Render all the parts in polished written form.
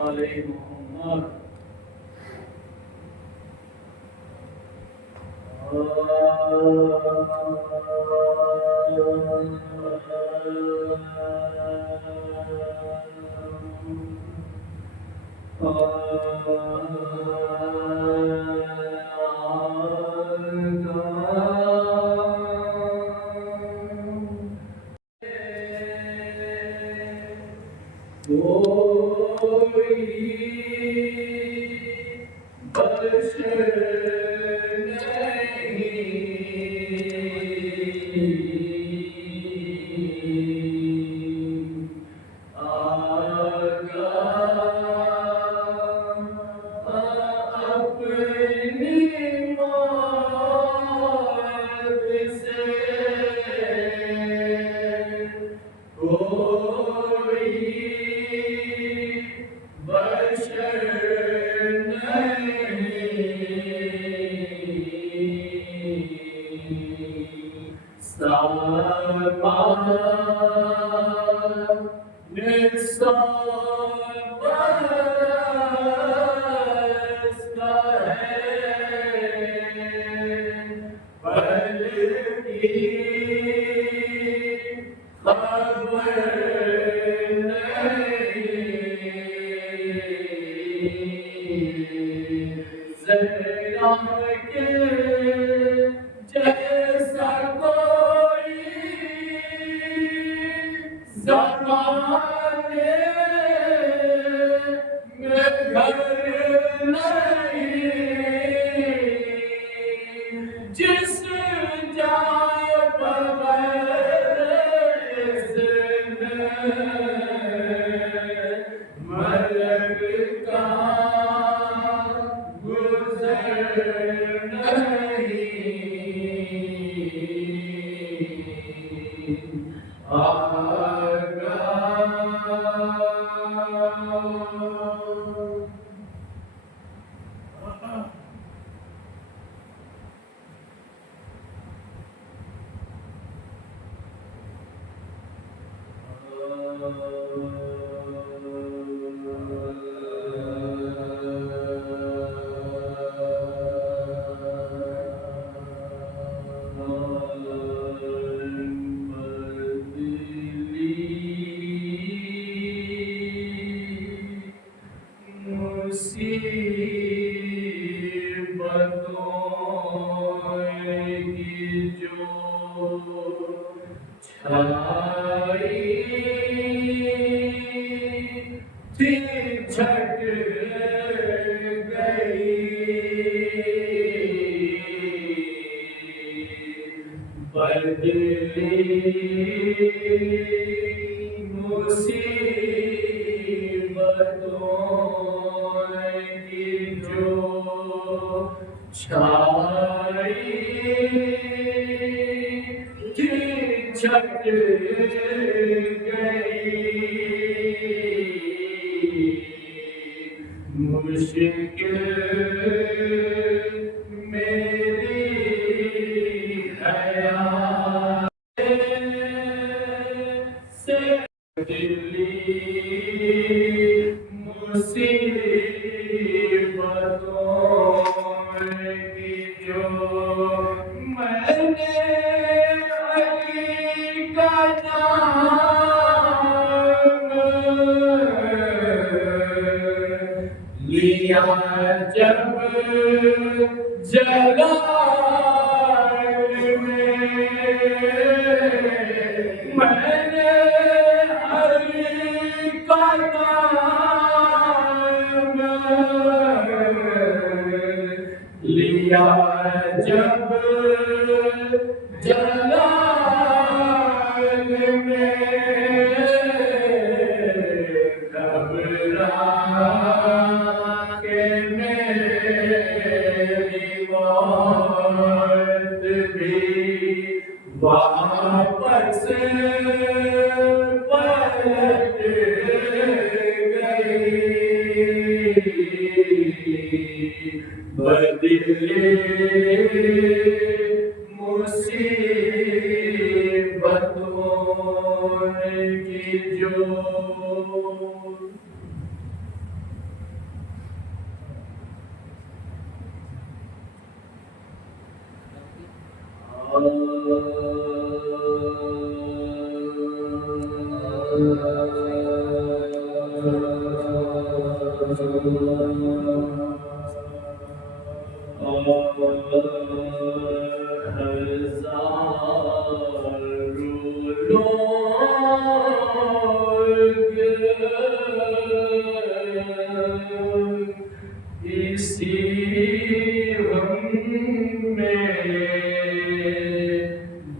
علیہ محمد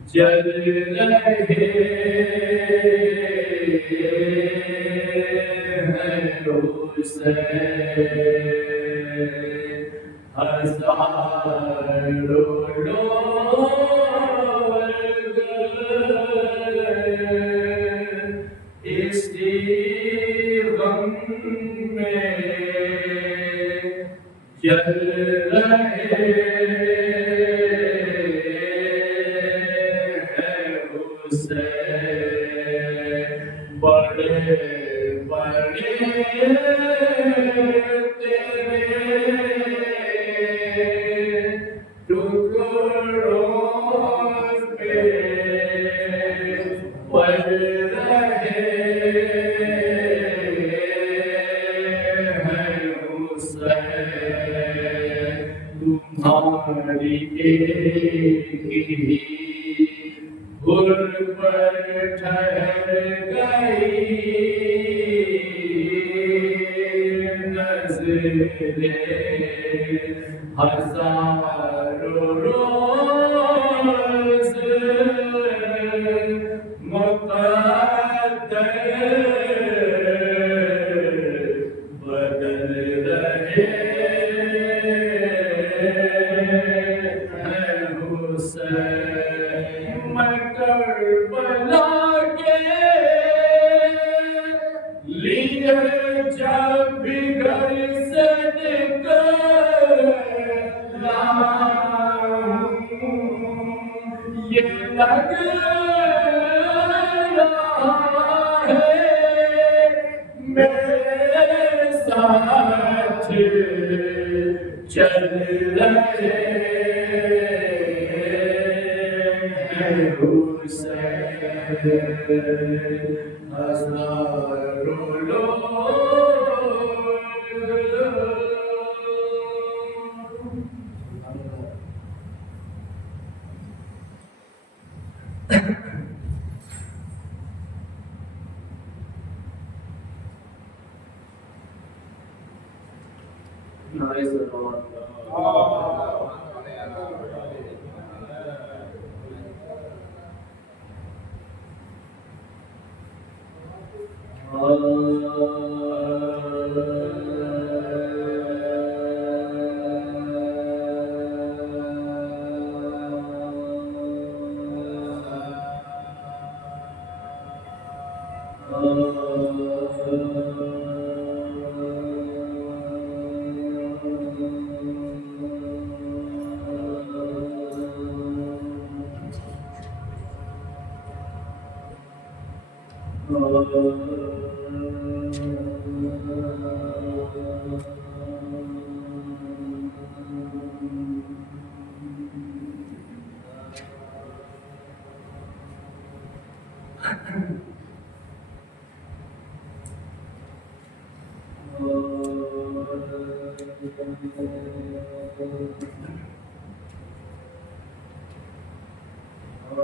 جل رہے ہیں حسین ہزاروں لوگ اسی غم میں جل رہے بڑے بڑے تیرے ٹکڑوں پہ پڑ رہے ہیں حسین تمہاری ایک ہی گر پر ٹھہر گئی نظریں ہزاروں روز مقدر بدل رہے ہیں حسین میں کربلا کے لیے جب بھی گھر سے نکلا یہ لگ رہا ہے میرے ساتھ چل رہے حسین ہزاروں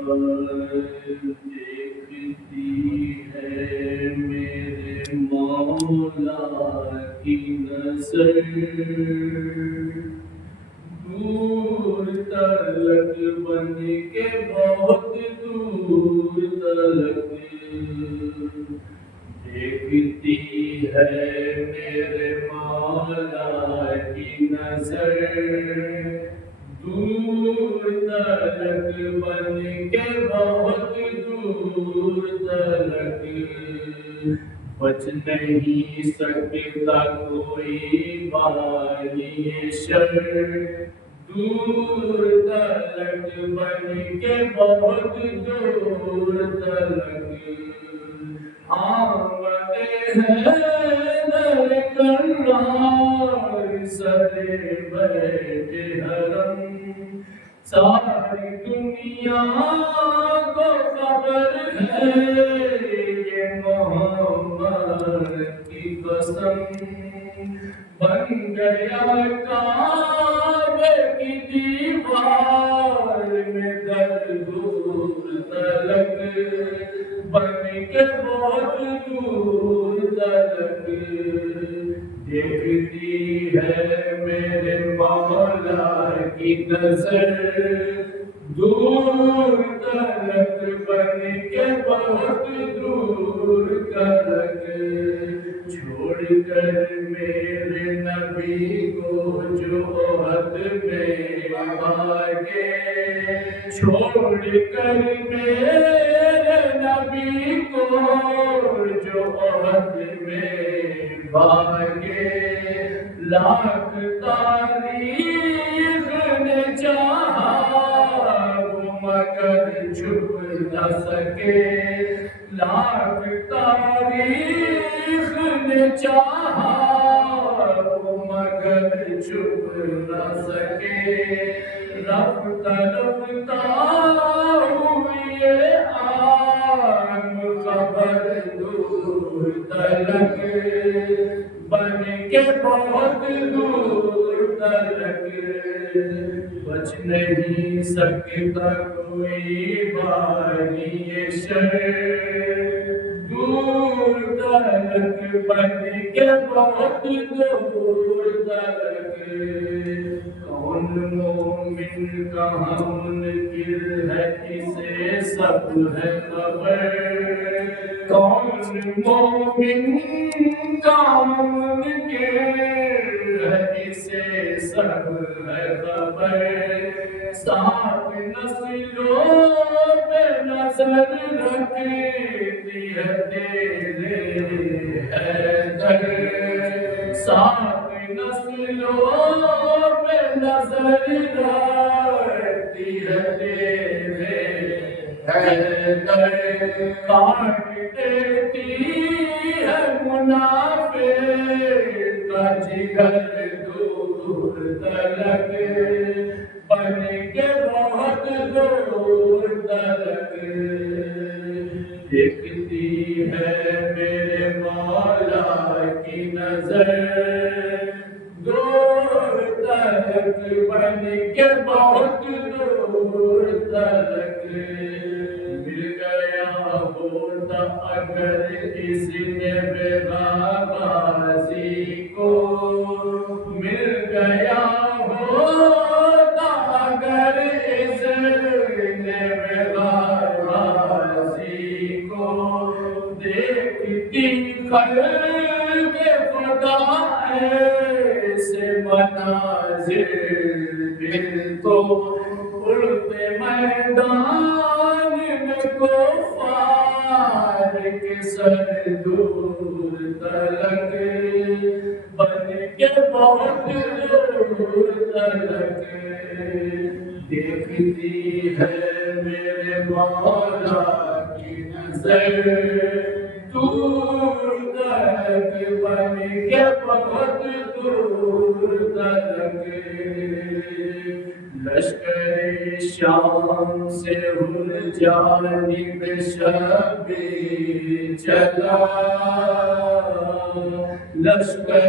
لوگ دیکھتی ہے میرے مولا کی نظر دور تلک بن کے بہت دور تلک دیکھتی ہے میرے مولا کی نظر دور تلک بن کے بہت دور تلک بچ نہیں سکتا کوئی بالی شر دور تلک بن کے بہت دور تلک آمدے ہیں در کرار سر بیت حرم ساری دنیا کو خبر ہے یہ محمد کی قسم بن گیا کعبے کی دیوار میں در دور تلک بن کے بہت دور تلک دیکھتی ہے میرے مولا کی نظر دور تلک بن کے بہت دور تلک چھوڑ کر میرے نبی کو جو عہد میں بھاگے چھوڑ کر میرے نبی کو جو عہد میں بھاگے لاکھ تاریخ نے چاہا وہ مگر چھپ نہ سکے لاکھ تاریخ نے چاہا وہ مگر چھپ نہ سکے رفتہ رفتہ ہوئی آن خبر دور تلک بن کے بہت دور تلک بچ نہیں سکتا کوئی بانی شر دور تلک بن کے بہت دور تلک کون مومن کہاں منکر ہے اسے سب ہے خبر کون مومن کہاں منکر ہے اسے سب ہے خبر سات نسلوں پہ نظر رکھتی ہے تیرے حیدر سات نسلوں پہ نظر رکھتی ہے تیرے حیدر کاٹ دیتی ہے منافق کا جگر دور تلک بن کے بہت دور تلک دیکھتی ہے میرے مولا کی نظر دور تلک بن کے بہت دور تلک مل گیا ہوتا اگر اس نے بغاوازی کو مل گیا ہوتا اگر اس نے بغاوازی کو دیکھتی خلق خدا ایسے مناظر دل تو اڑتے میدان میں کفار کے سر دور تلک بن کے بہت دور تلک دیکھتی ہے میرے مولا کی نظر دور تلک بن کے بہت دور تلک لشکر شام سے ہر جانب شبی چلا لشکر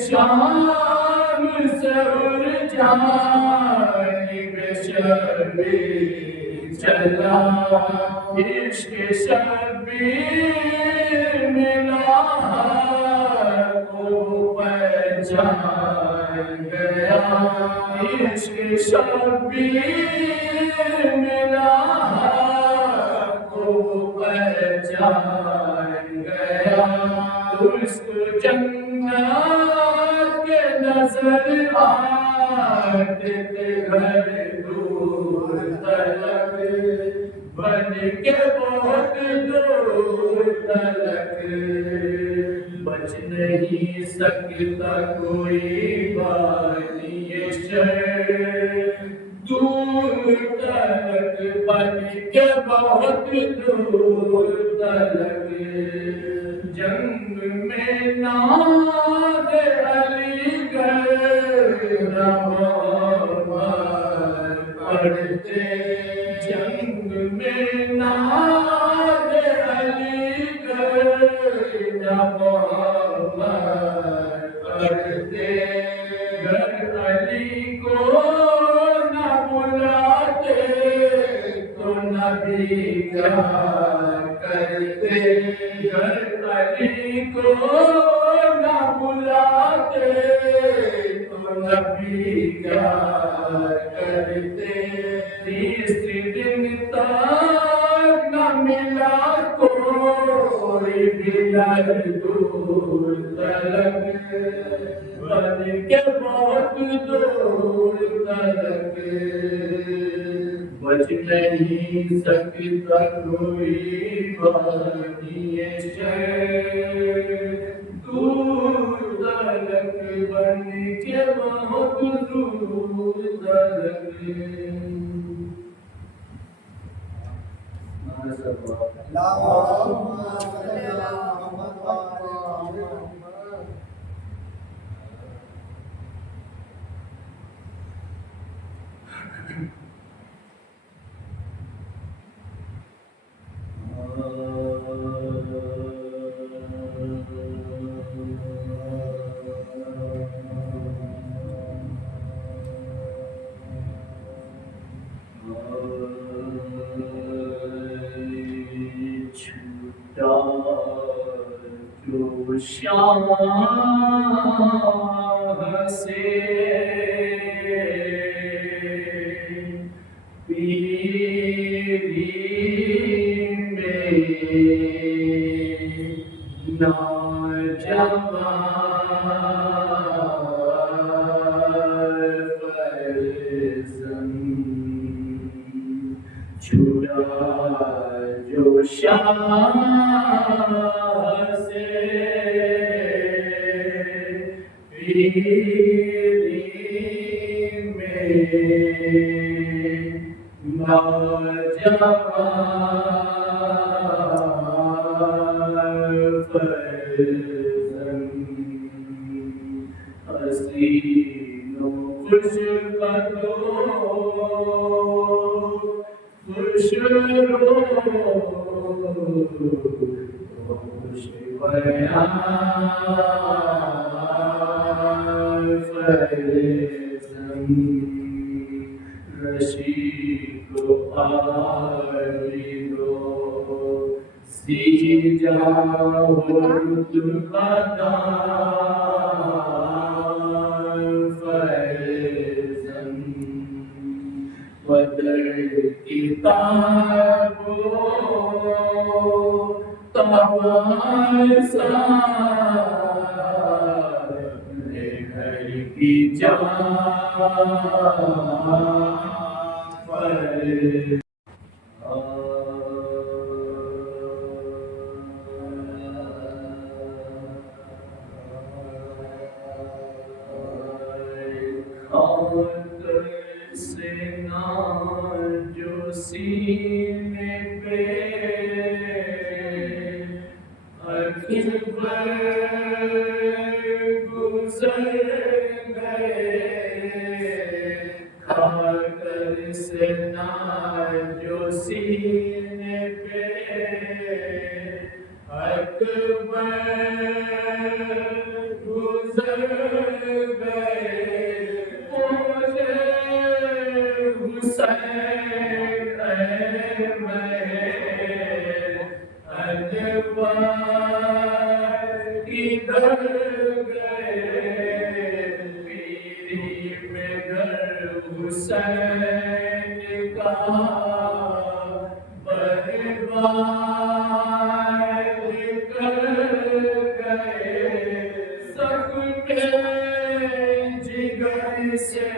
شام سے ہر جانب شبی چلا عشق شبیر ملا کو پہچان گیا عشق شبیر ملا کو پہچان گیا اس کو جنت کے نظر آتے تھے گھر دور تلک بن کے بہت دور تلک بچ نہیں سکتا کوئی بانی شر دور تلک بن کے بہت دور تلک جنگ میں ناد علی گڑھ پڑھ کرتے گر علی کو نہ بلاتے تو نبی کیا کرتے گر علی کو نہ بلاتے تو نبی کیا کرتے تیسری دن تک نہ ملا کوئی بلال دور تلک بن کے بہت دور تلک بچ نہیں سکتا کوئی بانی شہر دور تلک بن کے بہت دور تلک جو شاہ سے پیری میں نوجوان فرزند چھڑا جو شاہ سے پیری میں نوجوان فرزند حسین و خوش قدو خوش رو خوش بیان فرزند رشید و عابد و سیجا و رتبہ فرزند بدر کتاب و تماشا گھر کی جان فرزند جو سینے پہ اکبر گزر گئے کھا کر سنا جو سینے پہ اکبر گزر گئے حسین اے مہر انور کدھر گئے پیری میں گھر حسین کا برباد کر گئے سب جگر سے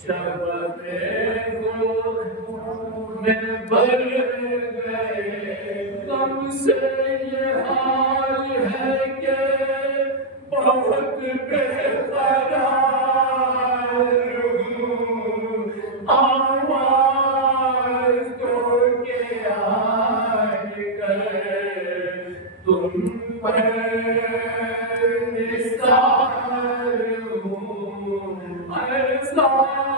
شب میں بھر گئے غم سے یہ حال ہے کہ بہت بے قرار ہوں آواز توڑ کے آئے کر تم پر نثار ہوں نثار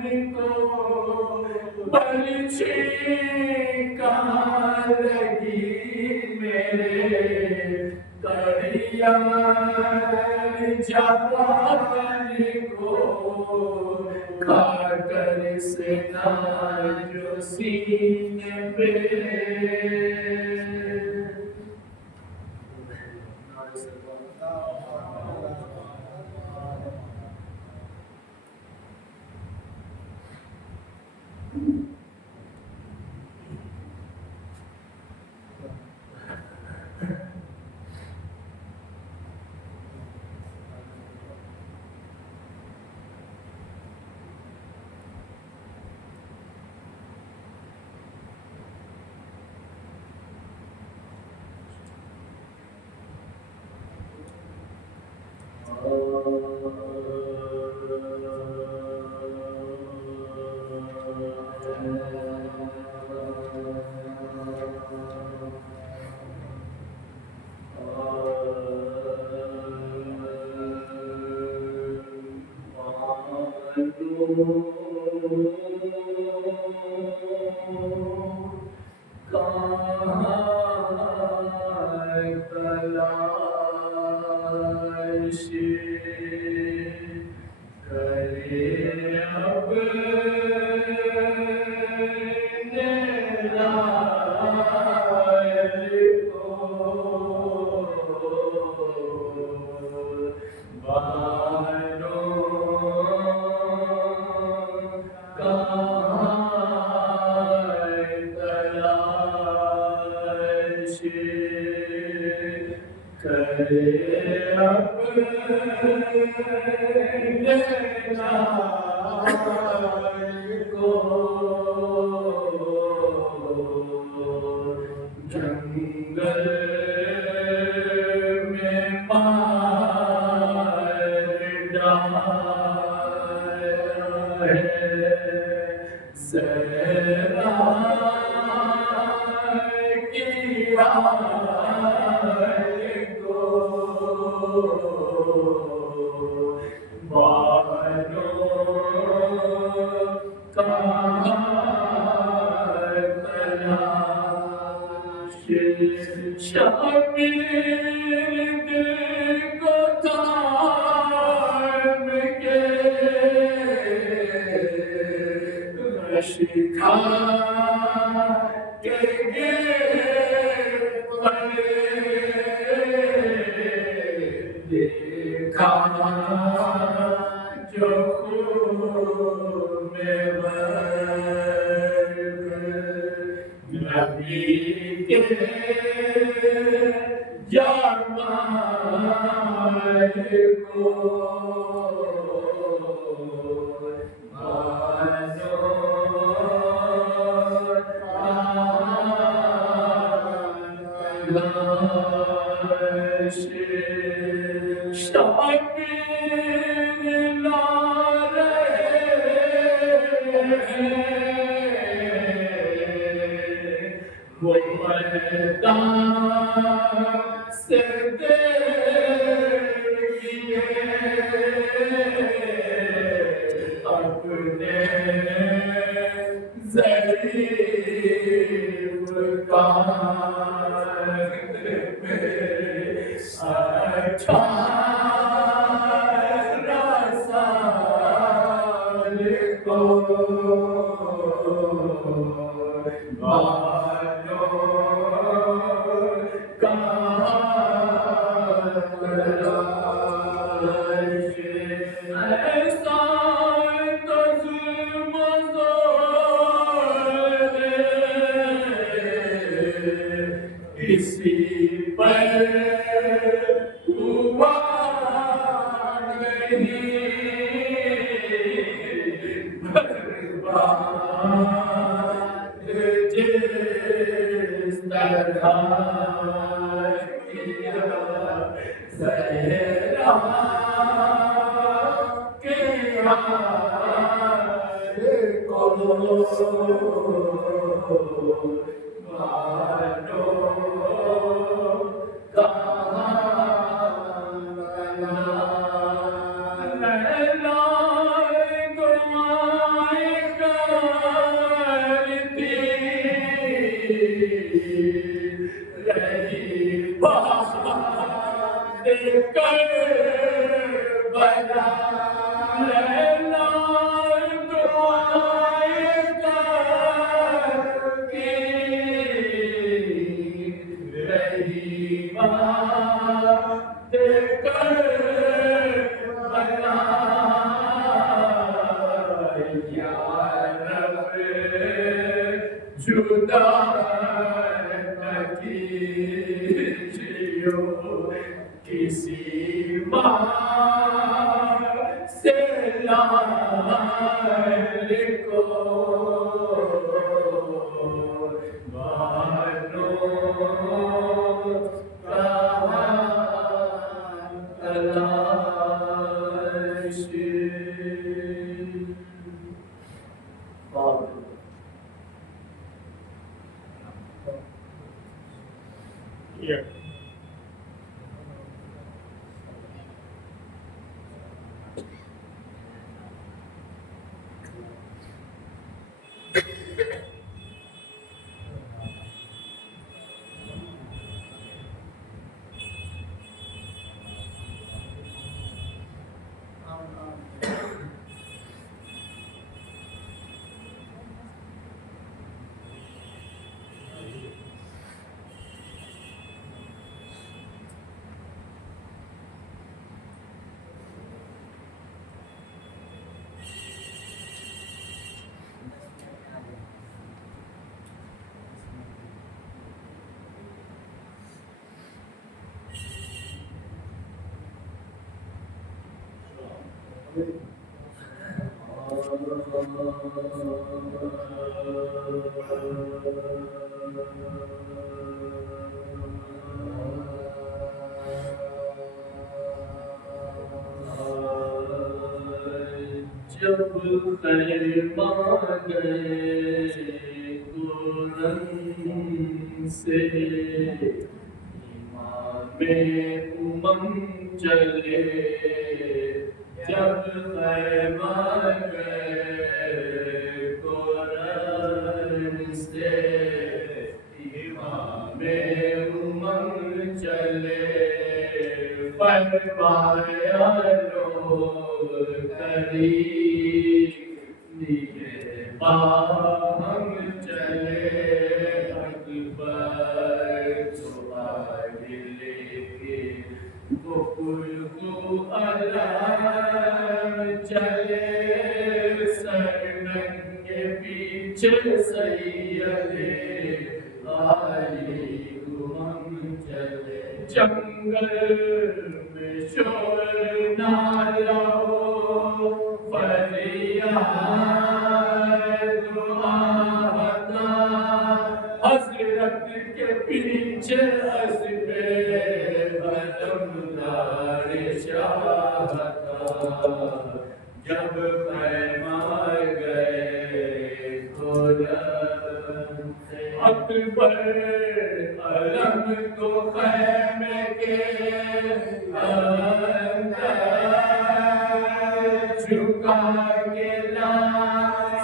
کو برچھی کہاں لگی میرے کڑیاں جوان کو کھا کر سنا جو سینے پہ یا رب جدا نہ کیجیو کسی ماں سے لال کو مانو تلاش جب خیر مانگے قرآن سے امام امم چلے جب خیر مانگے قرآن سے امام امم چلے فرمایا لوگ قریب نگہبان چلے اکبر تو آگے لے کے وہ کلو علم چلے سر ننگے پیچھے سید علی امم چلے جنگل میں شور نہ لو فریاد آتا حضرت کے پیچھے حسب علمدار چاہتا جب خیمہ گئے قرآن اکبر علم کو خیمے کے جھکا کے لا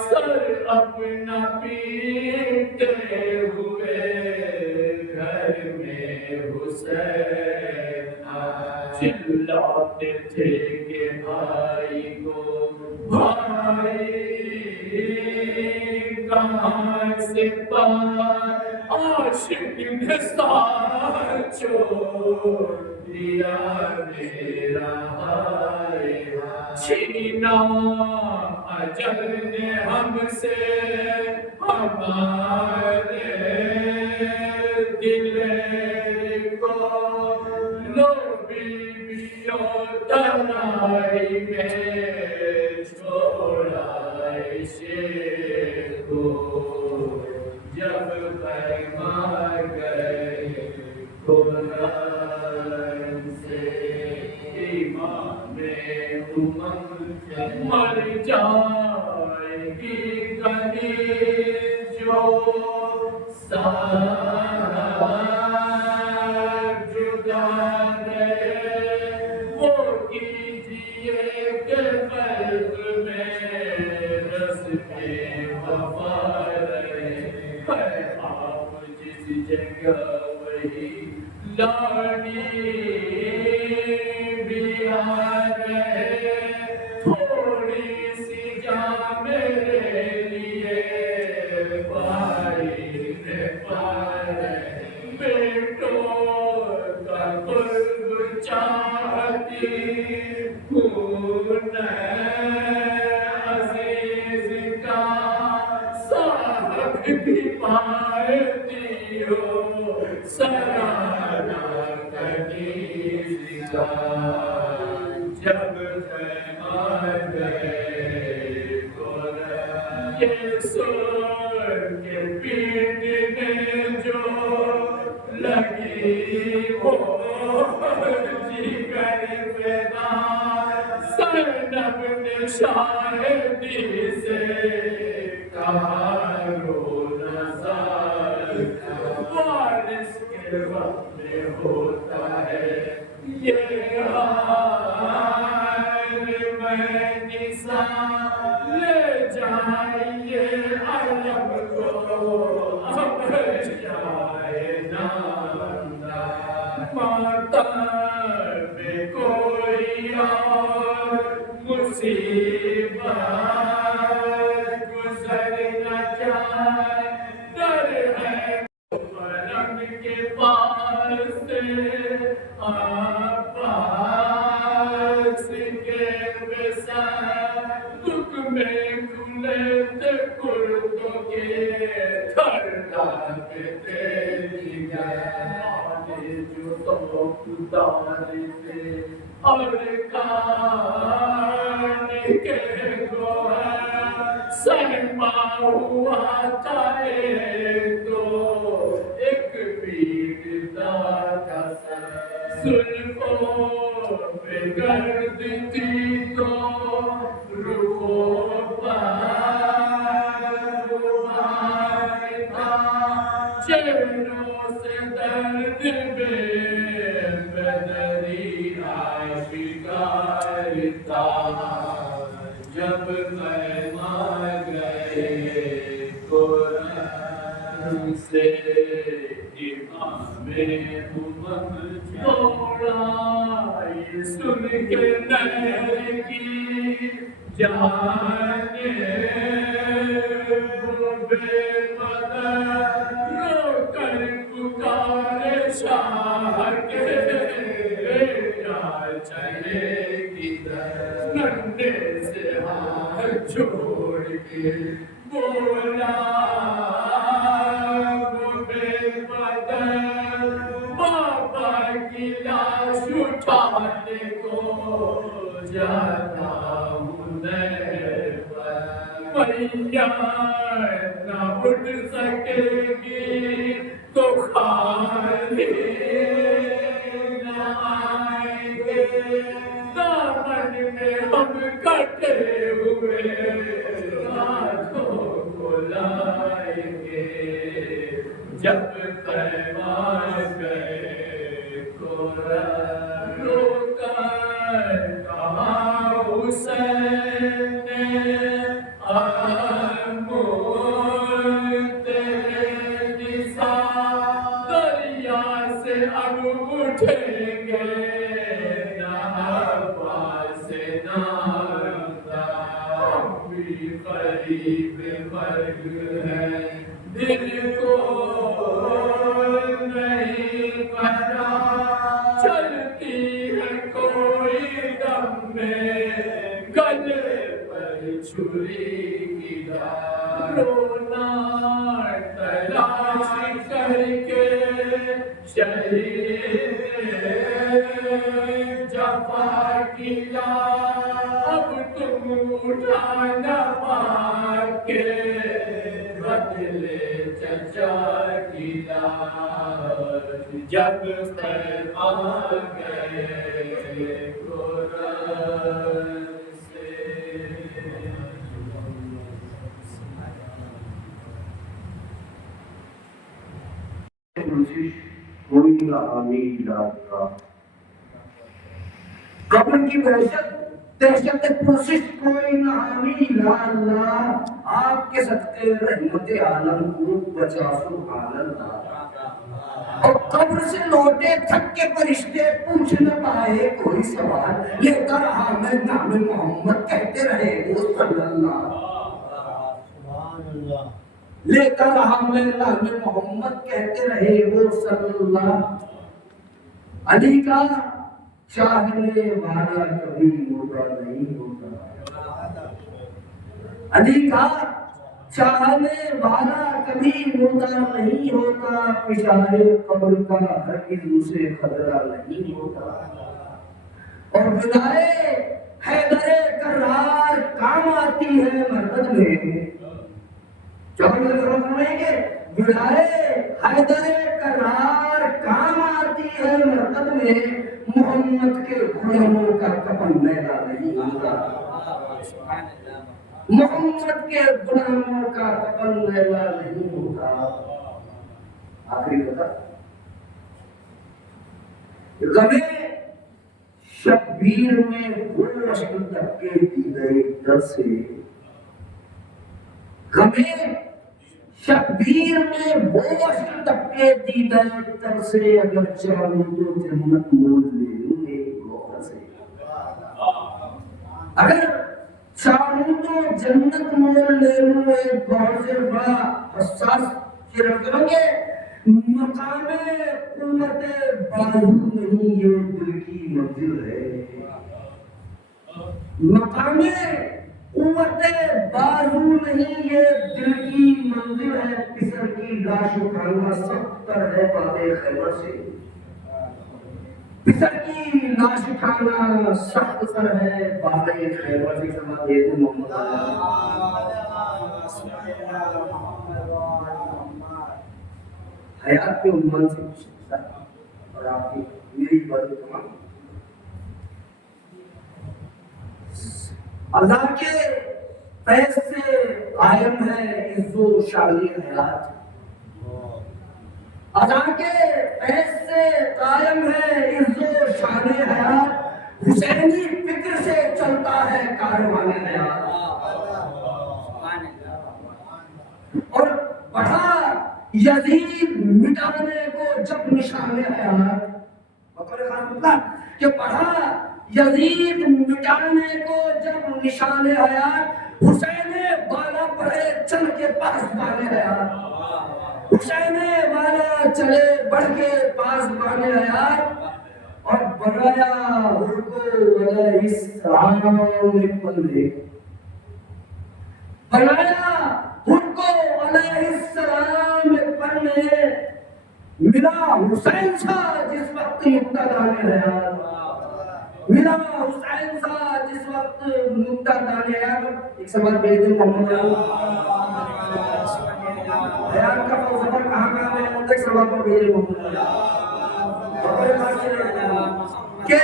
سر اپنا پیٹتے ہوئے گھر میں حسین چلاتے تھے کہ بھائی کو بھائی کہاں سے پار عاشق نے ساتھ چھوڑ دیا میرا ہائے چھینا اجل نے ہم سے ہمارے دل کو لو بیویوں تنہائی میں چھوڑا عشق کو جب خیمہ گئے قرآن سے امام امم مر جائے گی کہیں جو سارا جدا رہے وہ کیجیے کہ قلب میں رس کے وفا رہے ہے آپ جس جگہ وہی لانی بھی آ رہے تھوڑی سی جا میرے لیے بھائی نے پائے بیٹوں کا قرب چاہتی ہوں عظیم بھی پاتی ہو سرانا کنیز کا جب خیمہ گئے قرآن یہ سر کے پیٹنے جو لگی ہو جگر بیدار زینب نے شاہدی سے کہا رو نظر وارث کے وقت میں ہوتا ہے یہ حال میں نثار لے جائیے عرب کو اب جائے نامدار ماتم میں کوئی اور مصیبت گزر نہ جائے ڈر ہے پلنگ کے پاس سے آپاس کے بسار دکھ میں کھلے تھے کردوں کے تھر ڈالتے دیگر جو تو خداری تھے اور کان کے گوہر سہما ہوا تھا ایک تو ایک بیٹتا تھا زلفوں پہ گرد تھی تو رخوں پر غبار تھا چہروں سے درد بے بدری آشکار تھا جب خیمہ گئے قرآن سے امام امم چھوڑا یہ سن کے نہر کی جانے وہ بے مدد رو کر پکارے شاہ کے چلے کدھر ننھے سے ہاتھ چھوڑ کے بولا وہ بے مدد بابا کی لاش اٹھانے کو جاتا ہوں نہر پر میاں نہ اٹھ سکے گی تو خالی دامن میں ہم کٹے ہوئے ہاتھوں کو لائیں گے جب خیمہ گئے قرآن رو کر کہا حسین نے تیرے نثار دریا سے اب اٹھیں گے قریب مرگ ہے دل کو نہیں پتا چلتی ہے کوئی دم میں گلے پر چھری کی دھار رونا تلاش کر کے شہید جفا کیا اب تم اٹھانا مار کے بدلے چچا کی لاش جب خیمہ گئے قرآن سے کوئی نہ آمین لاتا قبر کی دہشت پرسش کوئی نہ آمین لاتا آپ کے صدقے رحمت عالم کو بچا سبحان اللہ اور قبر سے لوٹے تھک کے فرشتے پوچھ نہ پائے کوئی سوال لے کر آمد نام محمد کہتے رہے وہ صلی اللہ لے کر ہمیں نام محمد کہتے رہے وہ صلی اللہ علی کا چاہنے والا کبھی موٹا نہیں ہوتا علی کا چاہنے والا کبھی مردہ نہیں ہوتا، اشارے قبر کا ہرگز اسے خطرہ نہیں ہوتا، اور ولائے حیدر کرار کام آتی ہے مرکز میں۔ فرمائیں گے ولائے حیدر کرار کام آتی ہے مرکز میں، محمد کے غلاموں کا کفن میلا نہیں ہوتا، محمد کے غلاموں کا کفن میلا نہیں ہوتا۔ آخری بتا غمِ شبیر میں وہ اشک تکے دیدے در سے، غمِ شبیر میں وہ اشک تکے دیدے در سے، اگر چاہوں تو جنت مول لے لوں گے غور سے، اگر چاہوں تو جنت مول لے لوں گے غور سے۔ بڑا حساس شعر کریں گے، مقام قوت بازو نہیں یہ دل کی منزل ہے، مقام قوت بازو نہیں یہ دل کی منزل ہے، پسر کی لاش اٹھانا سخت تر ہے باب خیبر سے، پسر کی لاش اٹھانا سخت تر ہے باب خیبر سے۔ سمجھ دے تو محمد حیات کے عنوان سے کچھ حصہ اور آپ کی میری بڑی تمام اللہ کے فیض سے قائم ہے عز و شان حیات، اللہ کے فیض سے قائم ہے عز و شان حیات، حسینی فکر سے چلتا ہے کاروان حیات، اور بڑھا یزید مٹانے کو جب نشان حیات، بقر خان کہ پڑھا یزید مٹانے کو جب نشان حیات، حسین بالا پڑھے چل کے پاس بانے حیات، حسین بالا چلے بڑھ کے پاس بانے حیات، اور بنایا ہر کو علیہ السلام نے پلے، بنایا ہر کو علیہ السلام پڑھنے، ملا حسین سا جس وقت مقتدیٰ حیات، ملا حسین سا جس وقت مقتدیٰ حیات۔ ایک سوال بھیج دیں محمد حیات کا فلسفہ کہاں ہے؟ ایک سوال پر بھیجے محمد کہ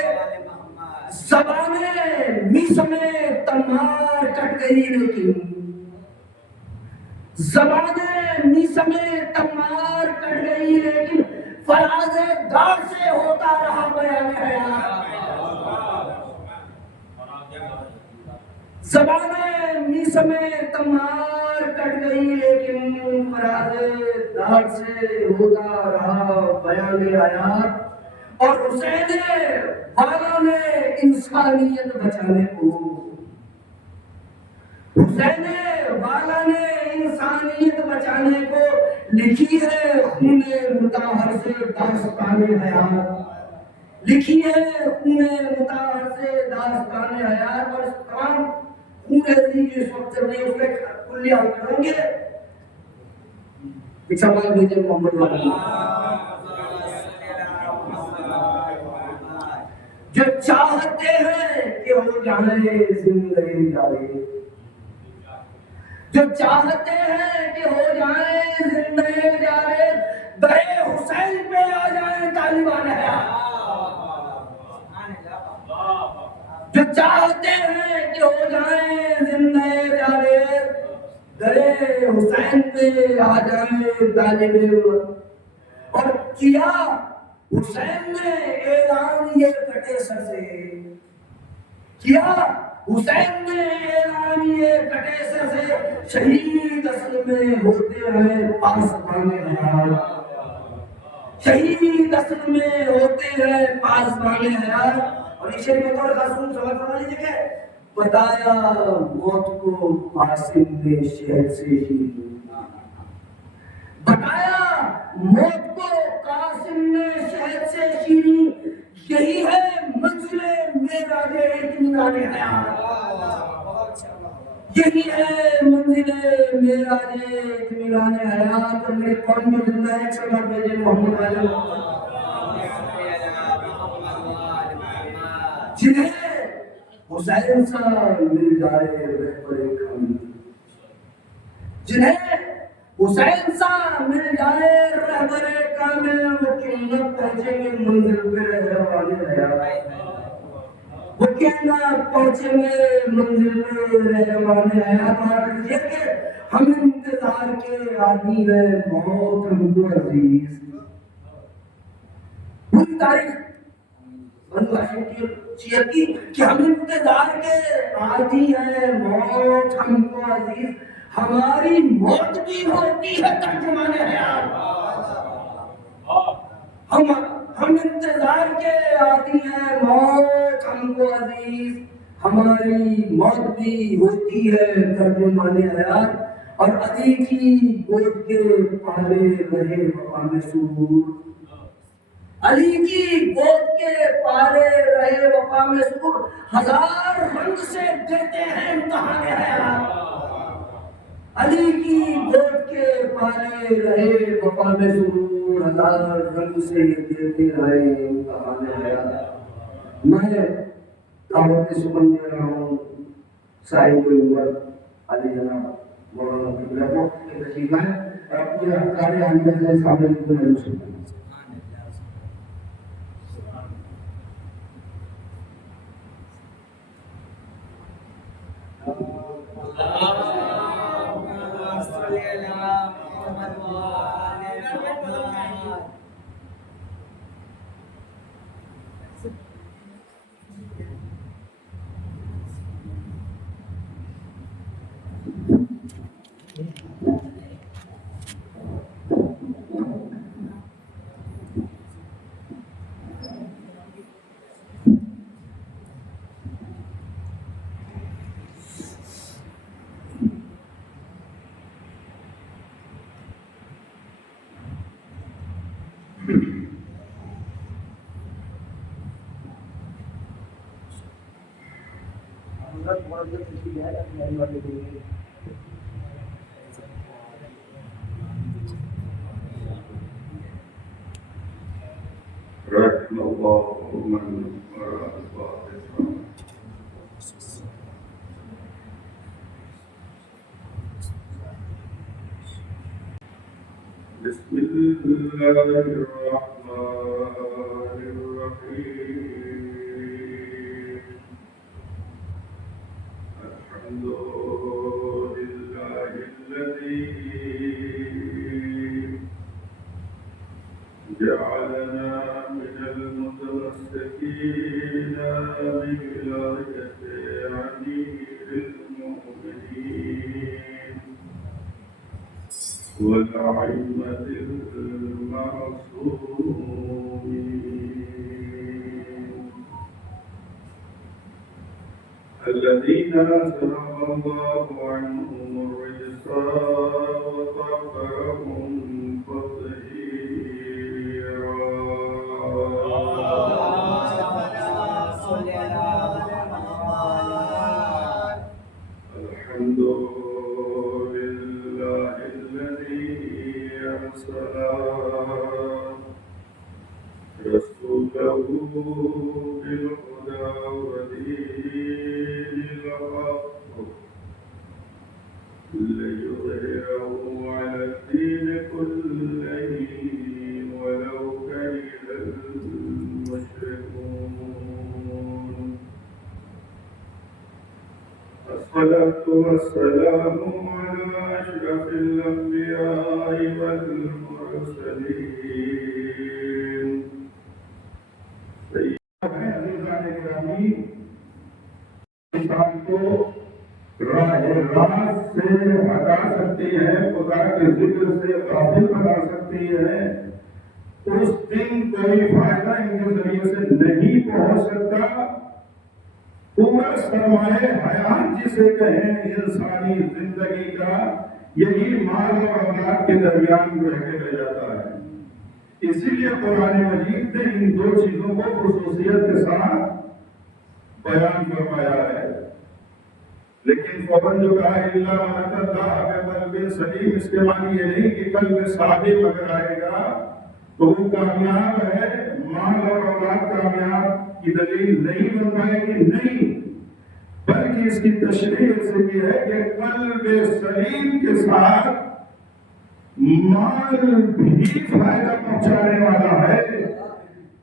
زبانیں میسمیں تمہار کٹ گئی، لیکن زبانیں میسمیں تمہار کٹ گئی، لیکن فراز دار سے ہوتا رہا بیان حیات، زبانیں میسمیں تمہار کٹ گئی، لیکن فراز دار سے ہوتا رہا بیان حیات، اور حسین والا نے انسانیت بچانے کو، حسین والا نے انسانیت بچانے کو لکھی ہے خون مطہر سے داستان حیات، لکھی ہے خون مطہر سے داستان حیات، اور اس تمام خون ریزی کی اس وقت چل رہی ہے اس میں کلیہ کریں گے۔ ایک سوال بھیجے محمد جو چاہتے ہیں کہ ہو جائے زندگی جاوید، جو چاہتے ہیں کہ ہو جائیں زندگی جاوید، درے حسین پہ آ جائیں طالبان حیات، جو چاہتے ہیں کہ ہو جائیں زندگی جاوید، درے حسین پہ آ جائیں طالبان، اور کیا حسین نے اعلان یہ کٹے سر سے، کیا حسین نے اعلان یہ کٹے سر سے، شہید اصل میں ہوتے ہیں پاسبان حیات، شہید اصل میں ہوتے ہیں پاسبان حیات۔ اور اس شعر میں طور خاصون سوال فرما لیجیے کہ بتایا موت کو قاسم نے شہر سے ہی، بتایا موت کو قاسم نے شہر سے شیری، یہی ہے منزل معراج اطمینان حیات، یہی ہے منزل معراج اطمینان حیات. اور میرے قوم جو زندہ ہے ایک بار بھیجے محمد عالم جنہیں حسین سا مل جائے رہبر کامل, جنہیں حسین سا مل جائے رہبر کامل, وہ کیوں نہ پہنچیں گے منزل پہ رہبر حیات, وہ کیوں نہ پہنچیں گے منزل پہ رہبر حیات. اور یہ کہ ہم انتظار کے عادی ہے موت ہم کو عزیز. پوری تاریخ بنو ہاشم کی شیعت کی کہ ہم انتظار کے عادی ہے موت ہم کو عزیز. ہماری موت بھی ہوتی ہے ترجمان حیات. ہم انتظار کے عادی ہیں موت ہم کو عزیز. ہماری موت بھی ہوتی ہے ترجمان حیات. اور علی کی گود کے پالے رہے مقام سرور, علی کی گود کے پالے رہے مقام سرور. ہزار رنگ سے دیتے ہیں امتحان حیات. علی کی گود کے پالے رہے مقام سرور, ہزار رنگ سے دیتے رہے امتحان حیات. میں دعوت سخن دے رہا ہوں صاحب عمر علی جناب مولانا قبلہ کو کہ تشریف لائیں اور اپنے افکار عالیہ سے شامل کو محسوس کریں. رحم الله من قرأ الفاتحة. بسم الله الرحمن الرحيم. الحمد لله الذي جعلنا من المتمسكين بولاية أمير المؤمنين والأئمة المعصومين الذين أذهب الله عنهم الرجس وطهرهم تطهيرا. الحمد لله الذي أرسل رسوله بالهدى ودين الحق ليظهره على الدين كله ولو كره المشركون. الصلاة والسلام على أشرف الأنبياء والمرسلين. انسان کو راہ راست سے ہٹا سکتی ہے, خدا کے ذکر سے غافل بنا سکتی ہے. اس دن کوئی فائدہ ان کے ذریعے سے نہیں پہنچ سکتا. پورا سرمایہ حیات جسے کہیں انسانی زندگی کا, یہی مال اور اولاد کے درمیان رہ کے رہ جاتا ہے. اسی لیے قرآن مجید نے ان دو چیزوں کو خصوصیت کے ساتھ بیان فرمایا ہے. لیکن فوراً جو کہا اللہ من اللہ بقلب سلیم، اس کے معنی یہ نہیں کہ قلب سالم اگر آئے گا تو وہ کامیاب ہے، مال اور اولاد کامیاب کی دلیل نہیں بن پائے گی، نہیں، بلکہ اس کی تشریح سے یہ ہے کہ قلب سلیم کے ساتھ مال بھی فائدہ پہنچانے والا ہے،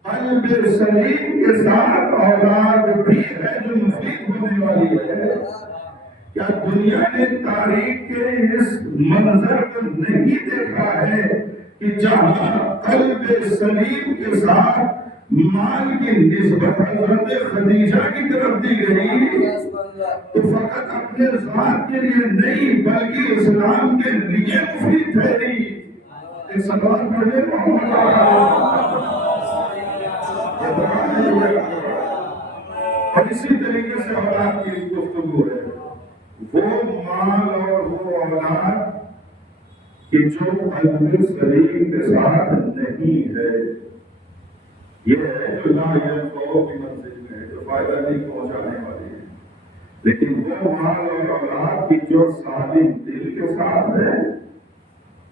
قلب سلیم کے ساتھ اولاد بھی ہے جو مفید ہونے والی ہے۔ کیا دنیا نے تاریخ کے اس منظر کو نہیں دیکھا ہے کہ جہاں قلب سلیم کے ساتھ مال کی نسبت حضرت خدیجہ کی طرف دی گئی تو فقط اپنے ذات کے لیے نہیں بلکہ اسلام کے لیے مفید ٹھہری؟ ایک سوال پڑھے محمد اور اسی طریقے سے اولاد کی گفتگو ہے، وہ مال اور وہ اولاد کہ جو قلب سلیم کے ساتھ نہیں ہے، یہ ہے جو لا ينفع کی منزل میں ہے، جو فائدہ نہیں پہنچانے والی ہے، لیکن وہ مال اور اولاد کی جو سالم دل کے ساتھ ہے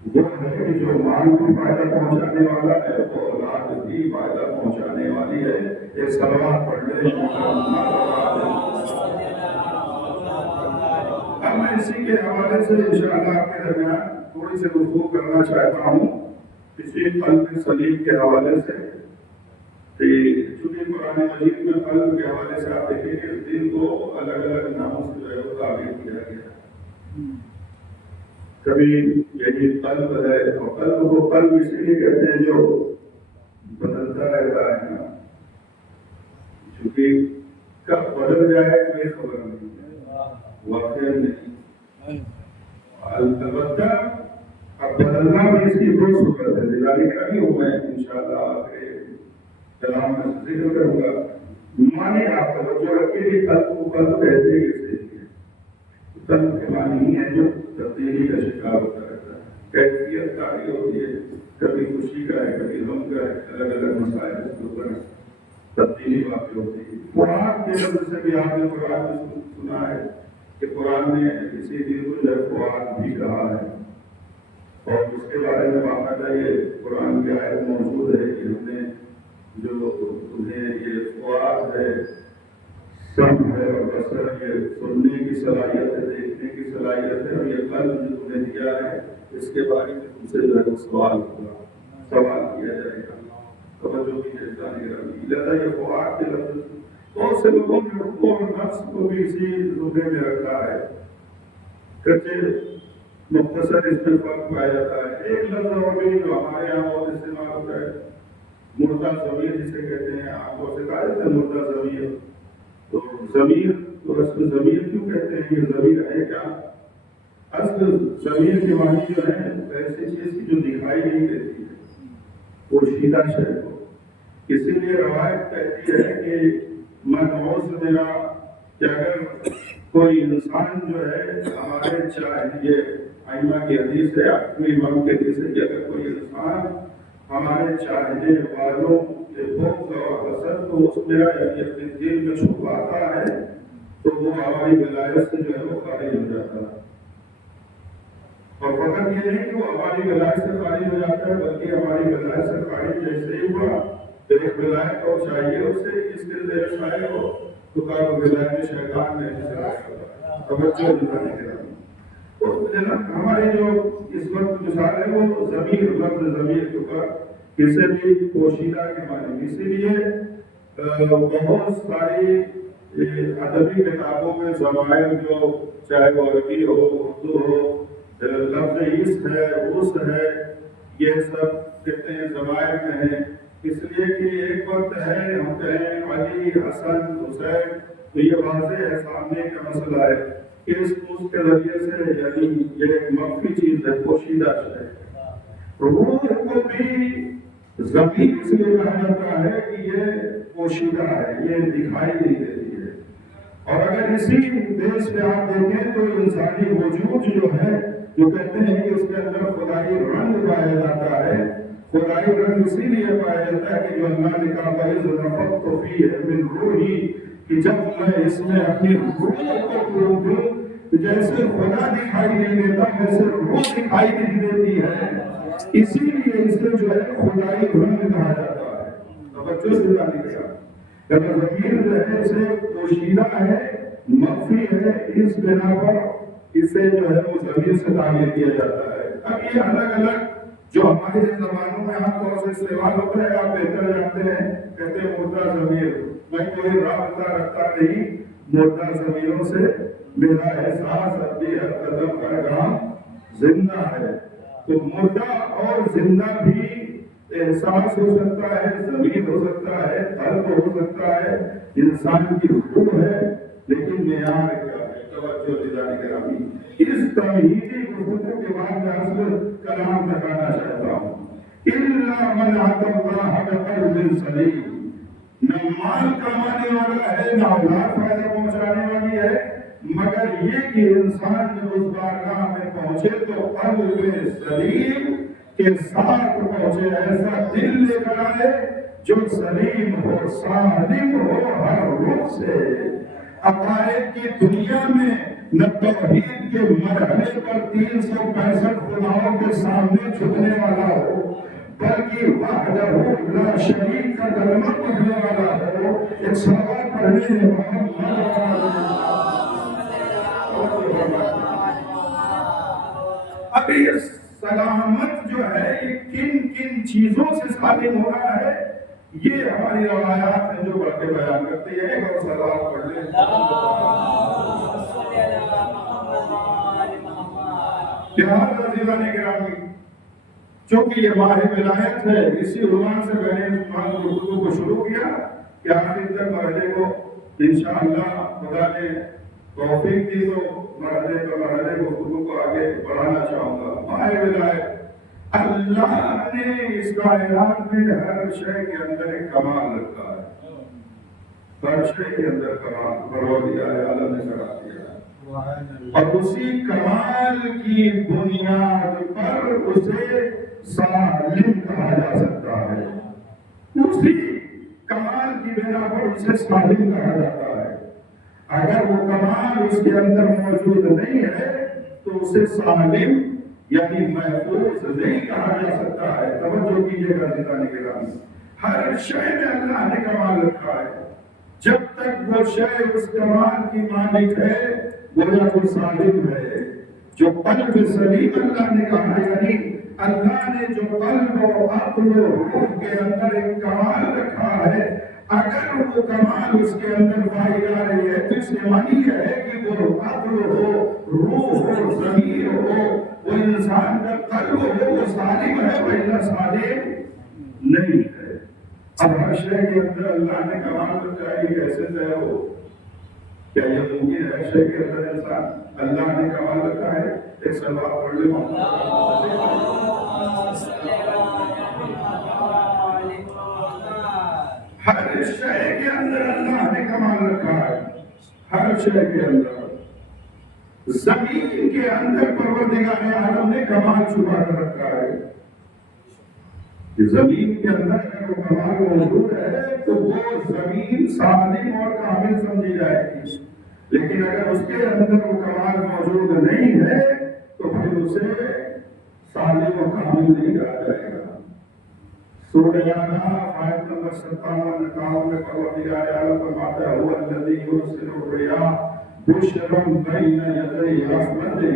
وہ ہے کہ جو مال کو فائدہ پہنچانے والا ہے وہ اولاد بھی فائدہ پہنچانے والی ہے۔ ایک صلوات پڑھ لیں۔ اب میں اسی کے حوالے سے انشاءاللہ آپ کے درمیان تھوڑی سی گفتگو کرنا چاہتا ہوں اسی قلب سلیم کے حوالے سے۔ چونکہ قرآن مجید میں قلب کے حوالے سے آپ دیکھیں کہ اس دن کو الگ الگ ناموں سے جو ہے وہ تعبیر کیا گیا، کبھی یہی قلب ہے، اور قلب کو قلب اسی لیے کہتے ہیں جو بدلتا رہتا ہے نا، چونکہ کب بدل جائے کوئی خبر نہیں، واقعہ نہیں، البتہ اب بدلنا بھی اس کی دو صورت ہے، ذالک ابھی میں انشاءاللہ آخر کلام میں ذکر کروں گا۔ معنی آپ توجہ رکھیں کہ قلب کو قلب کہتے ہیں اس لیے، قلب کے معنی ہی ہے جو تبدیلی کا شکار ہوتا رہتا ہے، کیفیت تاری ہوتی ہے، کبھی خوشی کا ہے کبھی غم کا ہے، الگ الگ مسائل کے اوپر تبدیلی واقع ہوتی ہے۔ فؤاد کے لفظ سے بھی آپ نے قرآن میں سنا ہے کہ قرآن نے اسی دل کو جو ہے فؤاد بھی کہا ہے، اور اس کے بارے میں باقاعدہ یہ قرآن کی آیت موجود ہے کہ ہم نے جو تمہیں یہ فؤاد ہے، سم ہے اور بصر، یہ سننے کی صلاحیت ہے، دیکھنے کی صلاحیت ہے، اور یہ قلب جو تمہیں دیا ہے اس کے بارے میں تم سے جو ہے سوال کیا جائے گا۔ توجہ بھی لہذا یہ فؤاد کے لفظ بہت سے لوگوں نے حقوق اور نفس کو بھی اسی زمرے میں رکھا ہے، کچھ مختصر اس میں فرق پایا جاتا ہے۔ ایک لفظ اور بھی جو ہمارے یہاں بہت استعمال ہوتا ہے، مردہ ضمیر جسے کہتے ہیں، آپ کو سکھا دیتے ہیں مردہ ضمیر، تو ضمیر تو اصل ضمیر کیوں کہتے ہیں، یہ ضمیر ہے کیا؟ اصل ضمیر کے معنی جو ہے ایسی چیز کی جو دکھائی نہیں دیتی ہے، پوشیدہ شے کو، اسی لیے روایت کہتی ہے کہ منعوذ میرا کہ اگر کوئی انسان جو ہے ہمارے چاہیے، ائمہ کی حدیث ہے، اپنی امام کی حدیث ہے کہ اگر کوئی انسان ہمارے چاہنے والوں کے بغض اور حسد کو اس میرا یعنی اپنے دل میں چھپاتا ہے تو وہ ہماری ولایت سے جو ہے وہ خارج ہو جاتا ہے، اور فقط یہ نہیں کہ وہ ہماری ولایت سے خارج ہو جاتا ہے بلکہ ہماری ولایت سے خارج جیسے ہی ہوا تو ایک ولایت اور چاہیے اسے اس کے زیر سایہ ہو تو کہا ولایت شیطان نے توجہ دلانے کے ہماری جو اس وقت مثال ہے وہ ضمیر، لفظ ضمیر کے اوپر کسی بھی پوشیدہ کے معنی، اسی لیے بہت ساری ادبی کتابوں میں ضمائر جو چاہے وہ عربی ہو اردو ہو، لفظ عشق ہے، اس ہے، یہ سب کہتے ہیں ضمائر میں ہیں، اس لیے کہ ایک وقت ہے ہم کہیں علی، حسن، حسین، تو یہ واضح ہے سامنے کا مسئلہ ہے کہ اس کے ذریعے سے یعنی یہ ایک مخفی چیز ہے، پوشیدہ ہے۔ روح کو بھی ضمیر اس لیے کہا جاتا ہے کہ یہ پوشیدہ ہے، یہ دکھائی نہیں دیتی ہے، اور اگر اسی بیس پہ آپ دیکھیں تو انسانی وجود جو ہے جو کہتے ہیں کہ اس کے اندر خدائی رنگ پایا جاتا ہے، خدائی رنگ اسی لیے پایا جاتا ہے کہ جو اللہ نے کہا وَإِذْ نَفَخْتُ فِيهِ مِنْ رُوحِي کہ جب میں اس میں اپنی روح کو پھونکوں جیسے خدا دکھائی نہیں دیتا ویسے روح دکھائی نہیں دیتی ہے، اسی لیے اسے جو ہے خدائی رنگ کہا جاتا ہے۔ توجہ سے جانے کا ضمیر جو ہے اسے پوشیدہ ہے، مخفی ہے، اس بنا پر اسے جو ہے وہ ضمیر سے تعبیر کیا جاتا ہے۔ اب یہ الگ الگ جو ہمارے زبانوں میں عام طور سے استعمال ہوتا ہے، آپ بہتر جانتے ہیں، کہتے ہیں مردہ ضمیر۔ میں کوئی رابطہ رکھتا نہیں مردہ ضمیروں سے، میرا احساس اب بھی ہر قدم ہر گام زندہ ہے۔ تو مردہ اور زندہ بھی احساس ہو سکتا ہے، ضمیر ہو سکتا ہے، قلب ہو سکتا ہے، انسان کی روح ہے، لیکن معیار کیا ہے؟ توجہ دیدار گرامی، اس تمہیدی گفتگو کے بعد میں اصل کلام بتانا چاہتا ہوں۔ اِلَّا مَنْ أَتَى اللَّهَ بِقَلْبٍ سَلِيمٍ، نہ مال کمانے والا ہے نہ اولاد فائدہ پہنچانے والی ہے، مگر یہ کہ انسان جب اس بارگاہ میں پہنچے تو قلب سلیم کے ساتھ پہنچے، ایسا دل لے کر آئے جو سلیم ہو، سالم ہو ہر رخ سے۔ عقائد کی دنیا میں نہ توحید کے مرحلے پر 365 خداؤں کے سامنے جھکنے والا ہو، بلکہ وحدہ لا شریک کا کلمہ پڑھنے والا ہو، ایک صلوات پڑھنے اب یہ سلامت جو ہے یہ کن کن چیزوں سے ثابت ہو رہا ہے، یہ ہماری روایات ہیں جو بڑھ کے بیان کرتی ہے۔ اور صلوات پڑھ لیں۔ لہٰذا عزیزان گرامی، چونکہ یہ ماہ ولایت ہے، اسی عنوان سے میں نے گفتگو کو شروع کیا کہ آخر تک مرحلے کو انشاءاللہ خدا نے توفیق دی تو مرحلے گفتگو کو آگے بڑھانا چاہوں گا۔ ماہ ولایت، اللہ نے اس کائنات میں ہر شے کے اندر ایک کمال رکھا ہے، ہر شے کے اندر کمال پروردگار عالم نے کرا دیا ہے، اور اسی کمال کی بنیاد پر اسے سالم کہا جا سکتا ہے، اسی کمال کی بنا پر اسے سالم کہا جاتا ہے۔ اگر وہ کمال اس کے اندر موجود نہیں ہے تو اسے سالم یعنی محفوظ نہیں کہا جا سکتا ہے۔ توجہ کیجیے گا عزیزان گرامی، ہر شے میں اللہ نے کمال رکھا ہے، جب تک وہ شے اس کمال کی مالک ہے گویا وہ سالم ہے۔ جو قلب سلیم اللہ نے کہا، یعنی اللہ نے جو قلب و عقل و روح کے اندر ایک کمال رکھا ہے، اگر وہ کمال اس کے اندر پائی جا رہی ہے تو اس کے معنی یہ ہے کہ وہ عقل ہو، روح ہو، ضمیر ہو، وہ انسان کا قلب ہو، وہ سالم ہے، ورنہ سالم نہیں ہے۔ اب ہر شے کے اندر اللہ نے کمال رکھا ہے، یہ کیسے طے ہو؟ کیا یہ ممکن ہے ہر شے کے اندر انسان اللہ نے کمال رکھا ہے؟ ایک صلوات پڑھ لیں۔ ہر شے کے اندر اللہ نے کمال رکھا ہے، ہر شے کے اندر۔ زمین کے اندر پروردگار عالم نے کمال چھپا کر رکھا ہے۔ زمین کے اندر اگر وہ کمال موجود ہے تو وہ زمین سالم اور کامل سمجھی جائے گی، لیکن اگر اس کے اندر وہ کمال موجود نہیں ہے تو پھر اسے سالم اور کامل نہیں کہا جائے گا۔ سورہ اعراف آیت نمبر 57-58 میں پروردگار عالم فرماتا ہے هو الذی یرسل الرياح بشرا بین یدی رحمتہ۔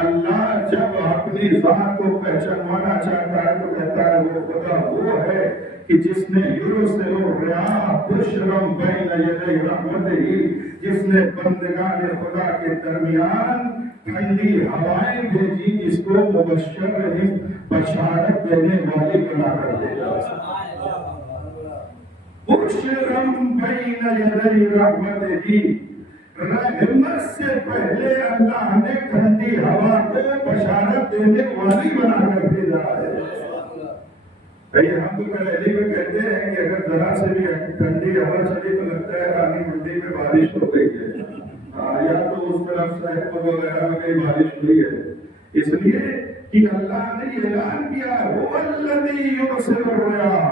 اللہ جب اپنی ذات کو پہچانوانا چاہتا ہے تو کہتا ہے وہ خدا وہ ہے کہ جس نے یرسل الرياح بشرا بین یدی رحمتہ، جس نے بندگان خدا کے درمیان ٹھنڈی ہوائیں بھیجی جس کو مبشر بشارت دینے والی بنا کر بھیجا۔ بشرا بین یدی رحمتہ، رحمت سے پہلے اللہ نے ٹھنڈی ہوا کو بشارت دینے والی بنا کر بھیجا ہے۔ ہم تو پہلے میں کہتے ہیں کہ اگر ذرا سے بھی ٹھنڈی ہوا چلی تو لگتا ہے رانی منڈی میں بارش ہو گئی ہے، یا تو اس طرف صحت وغیرہ میں کہیں بارش ہوئی ہے، اس لیے کہ اللہ نے اعلان کیا وہ الذی یرسل الرياح،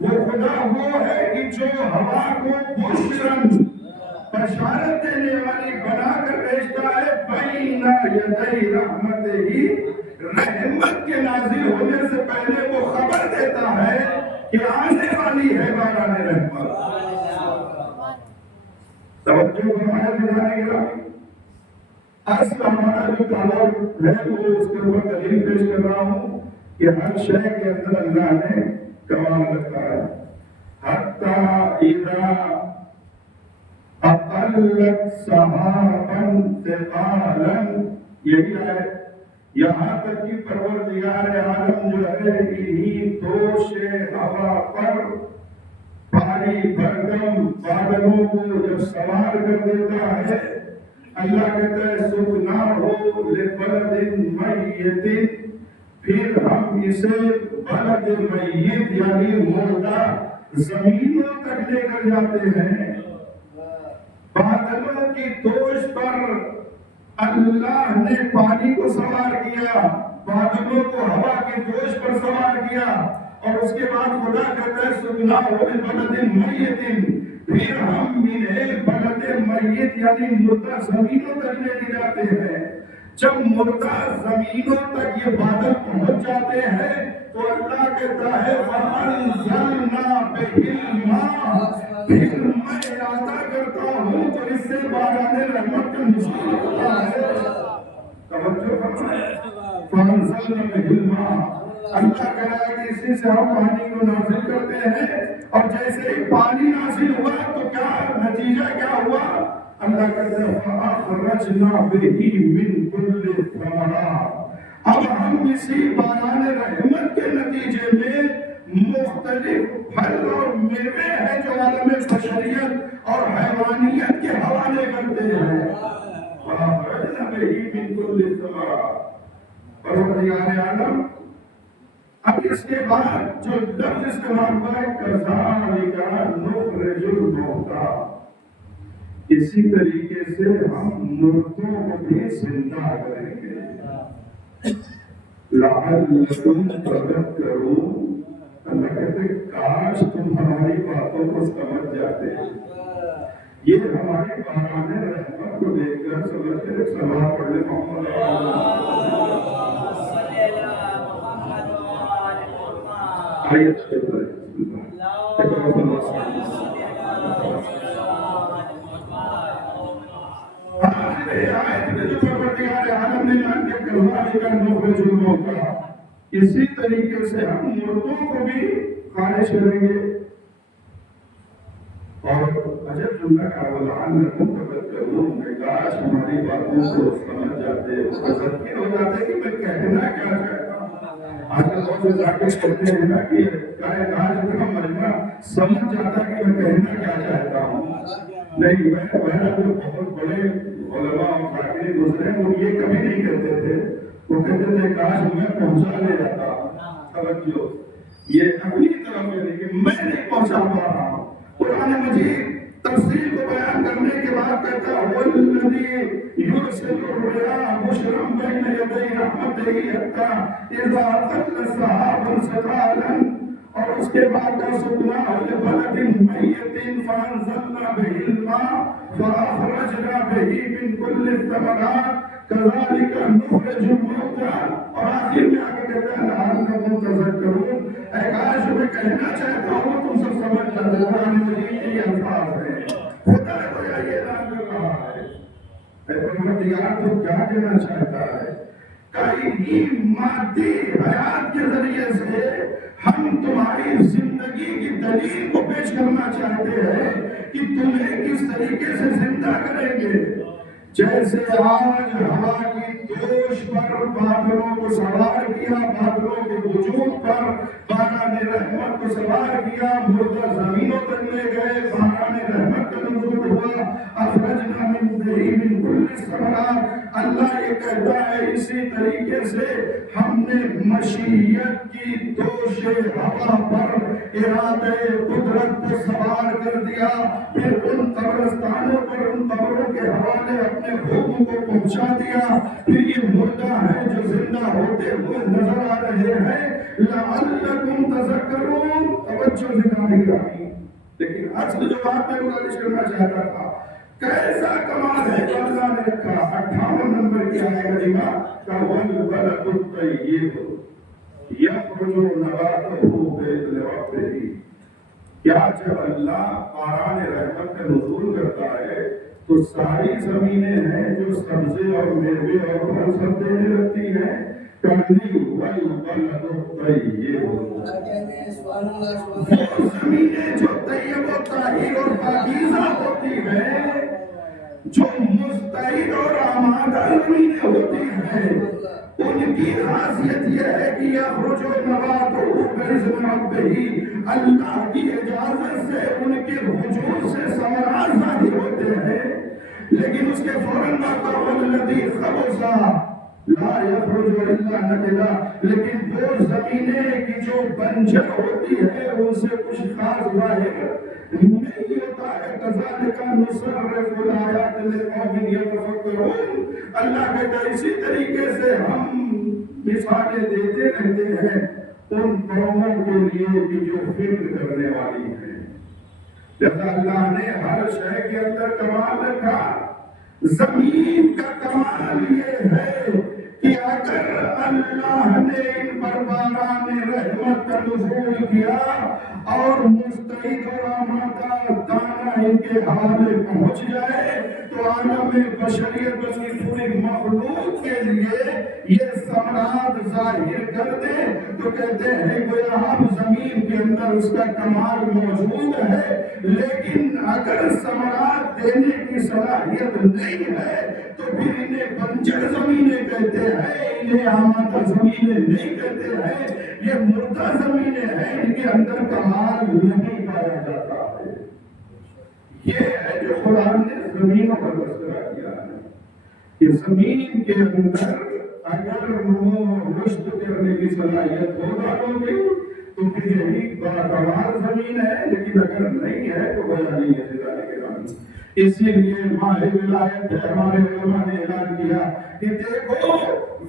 وہ خدا وہ ہے کہ جو ہوا کو بشرن بشارت دینے والی بنا کر بھیجتا ہے، بین یدی رحمتہ ہی، رحمت کے نازل ہونے سے پہلے وہ خبر دیتا ہے کہ آنے والی ہے باران رحمت۔ توجہ فرمائے بھائی گرامی، اصل ہمارا جو تعلق ہے وہ اس کے اوپر دلیل پیش کر رہا ہوں کہ ہر شے کے اندر اللہ نے کمال رکھا ہے۔ حتی اذا اقلت سحابا ثقالا، یہی ہے یہاں تک کہ پروردگار عالم جو ہے انہی دوش ہوا پر بھاری بھرکم بادلوں کو جب سوار کر دیتا ہے، اللہ کہتا ہے سکناہو لبلد میت، پھر ہم اسے بلد میت یعنی مردہ زمینوں تک لے کر جاتے ہیں۔ بادلوں کی دوش پر اللہ نے پانی کو سوار کیا، بادلوں کو ہوا کی دوش پر سوار کیا، اور اس کے بعد خدا کہتا ہے سکناہو لبلد میت، پھر ہم انہیں بلد میت یعنی مردہ زمینوں تک لے کے جاتے ہیں۔ جب مردہ زمینوں تک یہ بادل پہنچ جاتے ہیں تو اللہ کہتا ہے فَأَنزَلْنَا بِهِ الْمَاءَ، پھر میں ارادہ کرتا ہوں تو اس سے باران رحمت کا نزول ہوتا ہے۔ توجہ فرمائے، فَأَنزَلْنَا بِهِ الْمَاءَ، اللہ کہہ رہا ہے کہ اسی سے ہم پانی کو نازل کرتے ہیں، اور جیسے ہی پانی نازل ہوا تو کیا نتیجہ کیا ہوا؟ اللہ کہتا ہے فَأَخْرَجْنَا بِهِ مِن كُلِّ الثَّمَرَاتِ، اب ہم اسی باران رحمت کے نتیجے میں مختلف پھل اور میوے ہیں جو عالم بشریت اور حیوانیت کے حوالے کرتے ہیں۔ فَأَخْرَجْنَا بِهِ مِن كُلِّ الثَّمَرَاتِ، پروردگار عالم اب اس کے بعد جو لفظ استعمال ہوا ہے کَذَلِکَ نُخْرِجُ الْمَوْتَىٰ، اسی طریقے سے ہم مردوں کو بھی زندہ کریں گے۔ لَعَلَّكُمْ تَذَكَّرُونَ، اللہ کہتے ہیں کاش تم ہماری باتوں کو سمجھ جاتے۔ یہ ہماری باران رحمت کو دیکھ کر سمجھ کر ایک سلام پڑھ لے محمد آیت سے اسی طریقے سے ہم مردوں کو بھی خارج کریں گے۔ اور عجب جملہ کا لعلکم تذکرون، کاش ہماری باتوں کو سمجھ جاتے، متذکر ہو جاتے کہ میں کہنا کیا چاہتا ہوں۔ آج کل بہت سے ذاکر کہتے ہیں نا کہ کاش میرا مجمع سمجھ جاتا کہ میں کہنا کیا چاہتا ہوں۔ نہیں، میرا جو بہت بڑے علماء اور ذاکر گزرے وہ یہ کبھی نہیں کہتے تھے، وہ کہتے تھے کاش میں پہنچا لے جاتا۔ توجہ، یہ اپنی طرف میں لیکن میں نہیں پہنچا پا رہا ہوں۔ قرآن مجید تفصیل کو بیان کرنے کے بعد کہتا ہے وَالَّذِي يُرْسِلُ الرِّيَاحَ بُشْرًا بَيْنَ يَدَيْ رَحْمَتِهِ حَتَّىٰ إِذَا أَقَلَّ سَحَابًا ثِقَالًا، اور اس کے بعد سُقْنَاهُ لِبَلَدٍ مَّيِّتٍ فَأَنزَلْنَا بِهِ الْمَاءَ فَأَخْرَجْنَا بِهِ مِن كُلِّ الثَّمَرَاتِ كَذَٰلِكَ نُخْرِجُ الْمَوْتَىٰ، اور آخر میں آگے کہتا ہے لَعَلَّكُمْ تَذَكَّرُونَ، اے کاش میں کہنا چاہتا ہوں تم سب سمجھ جاتے۔ قرآن مجید کے یہ الفاظ ہیں، خدا کو یہ اعلان کر رہا ہے، اے پروردگار تو کیا کہنا چاہتا ہے؟ کہیں مادی حیات کے ذریعے سے ہم تمہاری زندگی کی دلیل کو پیش کرنا چاہتے ہیں کہ تمہیں کس طریقے سے زندہ کریں گے۔ جیسے آج ہوا کی دوش پر بادلوں کو سوار کیا، بادلوں کے وجود پر باران رحمت کو سوار کیا، مردہ زمینوں تک لے گئے، باران رحمت کا نزول ہوا، اخرجنا من بِهِ من كل الثمرات، اللہ یہ کہتا ہے اسی طریقے سے ہم نے مشیت کی دوش ہوا پر ارادہ قدرت کو سوار کر دیا، پھر ان قبرستانوں پر ان قبروں کے حوالے اپنے حکم کو پہنچا دیا، پھر یہ مردہ ہے جو زندہ ہوتے ہوئے نظر آ رہے ہیں۔ لعلکم تذکرون، توجہ دلانے کی رہی، لیکن اصل جو بات میں گزارش کرنا چاہتا تھا کیسا کمال ہے جو اللہ نے رکھا 58 نمبر کی آیت کریمہ کا والبلد الطیب یخرج نباتہ بإذن ربہ. کیا جب اللہ باران رحمت کا نزول کرتا ہے تو ساری زمینیں ہیں جو سبزے اور میوے اور پھل سب دینے لگتی ہیں. کندی والبلد الطیب وہ زمینیں جو طیب و طاہر اور پاکیزہ ہوتی ہیں، جو مستعد اور آمادہ زمینیں ہوتی ہیں، ان کی خاصیت یہ ہے کہ یخرج نباتہ بإذن ربہ، اللہ کی اجازت سے ان کے وجود سے ثمرات ظاہر ہوتے ہیں. لیکن اس کے فوراً بعد والذی خبث لا یخرج الا نکدا، لیکن وہ زمینیں کی جو بنجر ہوتی ہے ان سے کچھ خاص ظاہر نہیں ہوتا ہے. کذالک نصرف الآیات لقوم یتفکرون. اللہ کہتا ہے اسی طریقے سے ہم مثالیں دیتے رہتے ہیں ان قوموں کے لیے کہ جو فکر کرنے والی ہیں. جیسا اللہ نے ہر شے کے اندر کمال رکھا، زمین کا کمال یہ ہے کہ اگر اللہ نے ان پر باران رحمت کا نزول کیا اور مستعد اور آمادہ دانہ ان کے حال میں پہنچ جائے تو عالم بشریت کی پوری مخلوق کے لیے یہ ثمرات ظاہر کر دے تو کہتے ہیں گویا اب زمین کے اندر اس کا کمال موجود ہے. لیکن اگر ثمرات دینے کی صلاحیت نہیں ہے تو پھر انہیں بنجر زمینیں کہتے ہیں، انہیں آمادہ زمینیں نہیں کہتے ہیں، یہ مردہ زمینیں ہیں، ان کے اندر کمال نہیں پایا جاتا ہے. یہ ہے جو قرآن نے زمینوں پر تذکرہ کیا ہے کہ زمین کے اندر اگر رشد کرنے کی صلاحیت ہو جائے تو پھر یہی بڑا کمال زمین ہے. لیکن اگر نہیں ہے تو وجہ نہیں ہے ستارے کے نام. اسی لیے ماہ ولایت ہے، ہمارے علماء نے اعلان کیا کہ دیکھو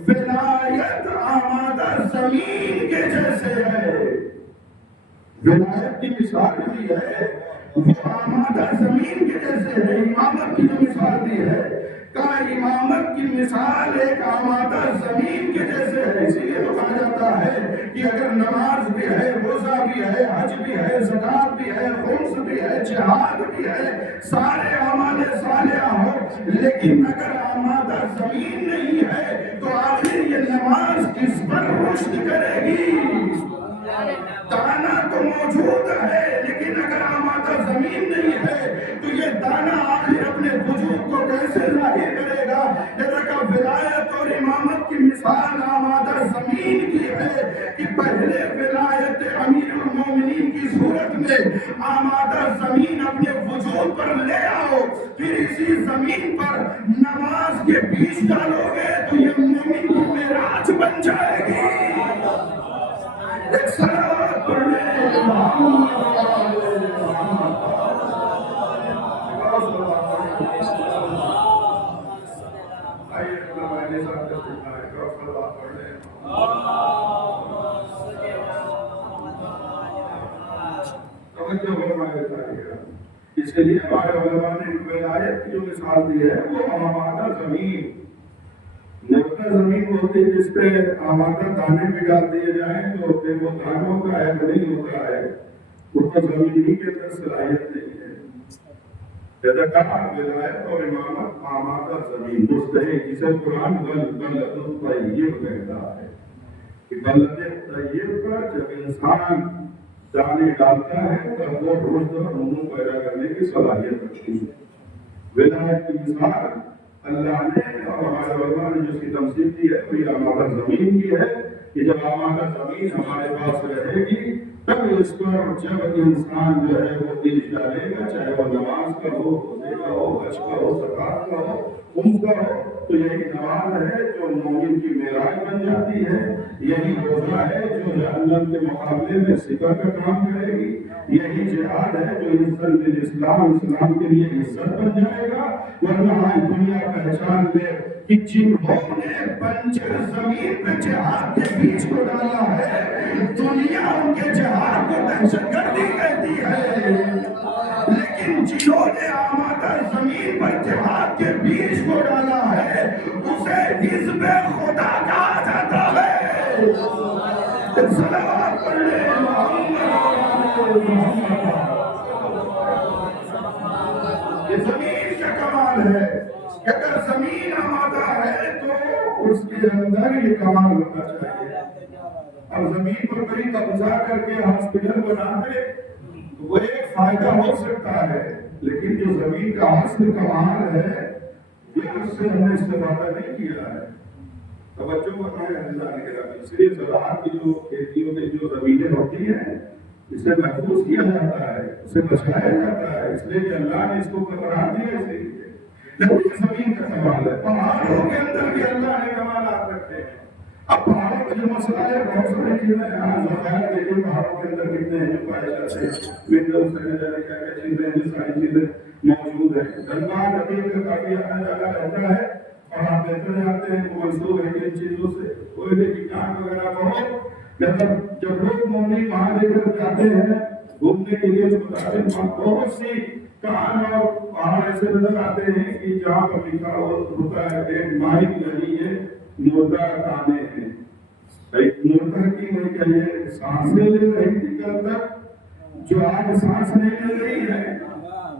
ولایت آمادہ زمین کے جیسے ہے. ولایت کی مثال بھی ہے وہ آمادہ زمین کے جیسے ہے. امامت کی جو مثال دی ہے کہا امامت کی مثال ایک آمادہ زمین کے جیسے ہے. اسی لیے تو کہا جاتا ہے کہ اگر نماز بھی ہے، روزہ بھی ہے، حج بھی ہے، زکات بھی ہے، خمس بھی ہے، جہاد بھی ہے، سارے اعمال صالحہ ہو، لیکن اگر آمادہ زمین نہیں ہے تو آخر یہ نماز کس پر رشد کرے گی؟ دانا تو موجود ہے لیکن اگر آمادہ زمین نہیں ہے تو یہ دانا آخر اپنے وجود کو کیسے ظاہر کرے گا؟ جیسا کہ ولایت اور امامت کی مثال آمادہ زمین کی ہے کہ پہلے ولایت امیر المومنین کی صورت میں آمادہ زمین اپنے وجود پر لے آؤ، پھر اسی زمین پر نماز کے بیچ ڈالو گے تو یہ مومن کی معراج بن جائے گی. ایک صلوات پڑھنے اس کے لیے ہمارے علماء نے ولایت کی جو مثال دی ہے وہ آمادہ زمین. مردہ زمین ہوتی ہے جس پہ آمادہ دانے بھی ڈال دیے جائیں تو پھر وہ دانوں کا عیب نہیں ہوتا ہے، اس کا زمین ہی کے اندر صلاحیت نہیں ہے. جیسا کہا ولایت اور امامت آمادہ زمین مستحق، جسے قرآن بلد الطیب کہتا ہے کہ بلد طیب کا جب انسان دانے ڈالتا ہے تب وہ رشد اور نمو پیدا کرنے کی صلاحیت رکھتی ہے. ولایت کی مثال اللہ نے اور ہمارے علماء نے جس کی تمثیل دی ہے وہ یہ آمادہ زمین کی ہے کہ جب آمادہ زمین ہمارے پاس رہے گی تب اس پر جب انسان جو ہے وہ بیج ڈالے گا، چاہے وہ نماز کا ہو، روزے کا ہو، حج کا ہو، زکات کا ہو، خمس کا ہو، تو یہی نماز ہے جو مومن کی معراج بن جاتی ہے. یہی روزہ ہے جو جہنم کے مقابلے میں سپر کا کام کرے گی. یہی جہاد ہے جو عزت اسلام کے لیے عزت بن جائے گا. ورنہ آج دنیا پہچان لے کہ جنہوں نے بنجر زمین پہ جہاد کے بیچ کو ڈالا ہے دنیا ان کے جہاد کو دہشت گردی کہتی ہے، لیکن لیکن جنہوں نے آمادہ زمین پر جہاد کے بیج کو ڈالا ہے اسے حزب خدا کہا جاتا ہے۔ صلوات پڑھ لیں محمد۔ یہ زمین کا کمال ہے کہ اگر زمین آمادہ ہے تو اس کے اندر یہ کمال ہونا چاہیے۔ اب زمین پر بڑی قبضہ کر کے ہاسپٹل بنا دے تو وہ ایک فائدہ ہو سکتا ہے، لیکن جو زمین کا اصل کمال ہے اس سے ہم نے استفادہ نہیں کیا ہے۔ توجہ بتائیں ہندوستان کے رابطے سے زراعت کی جو کھیتیوں میں جو زمینیں ہوتی ہیں اسے محفوظ کیا جاتا ہے، اسے بچایا جاتا ہے، اس لیے کہ اللہ نے اس کو قرار دیا اسی لیے۔ لیکن یہ زمین کا کمال ہے۔ پہاڑوں کے اندر بھی اللہ نے کمالات رکھے ہیں۔ اب پہاڑوں کا جو مسئلہ ہے بہت ساری چیزیں ہیں، ذخائر دیکھیں پہاڑوں کے اندر کتنے ہیں جو پائے جاتے ہیں، ونڈوز سے جانے کیا کیا چیزیں ہیں، جو ساری چیزیں موجود ہیں۔ گنگا ندی کا کافی آنا جانا رہتا ہے اور آپ بہتر جانتے ہیں وہ منسوخ ہے ان چیزوں سے، کوئی بھی کیٹان وغیرہ بہت جب لوگ مومن وہاں لے کر جاتے ہیں گھومنے کے لیے تو بہت سی کان اور پہاڑ ایسے نظر آتے ہیں کہ جہاں پر لکھا ہوتا ہے ایک ماہی نہیں ہے مردہ کانے ہیں۔ ایک مردہ کی میں کہیے سانسیں لے رہی تھی کل تک، جو آج سانس نہیں لے رہی ہے،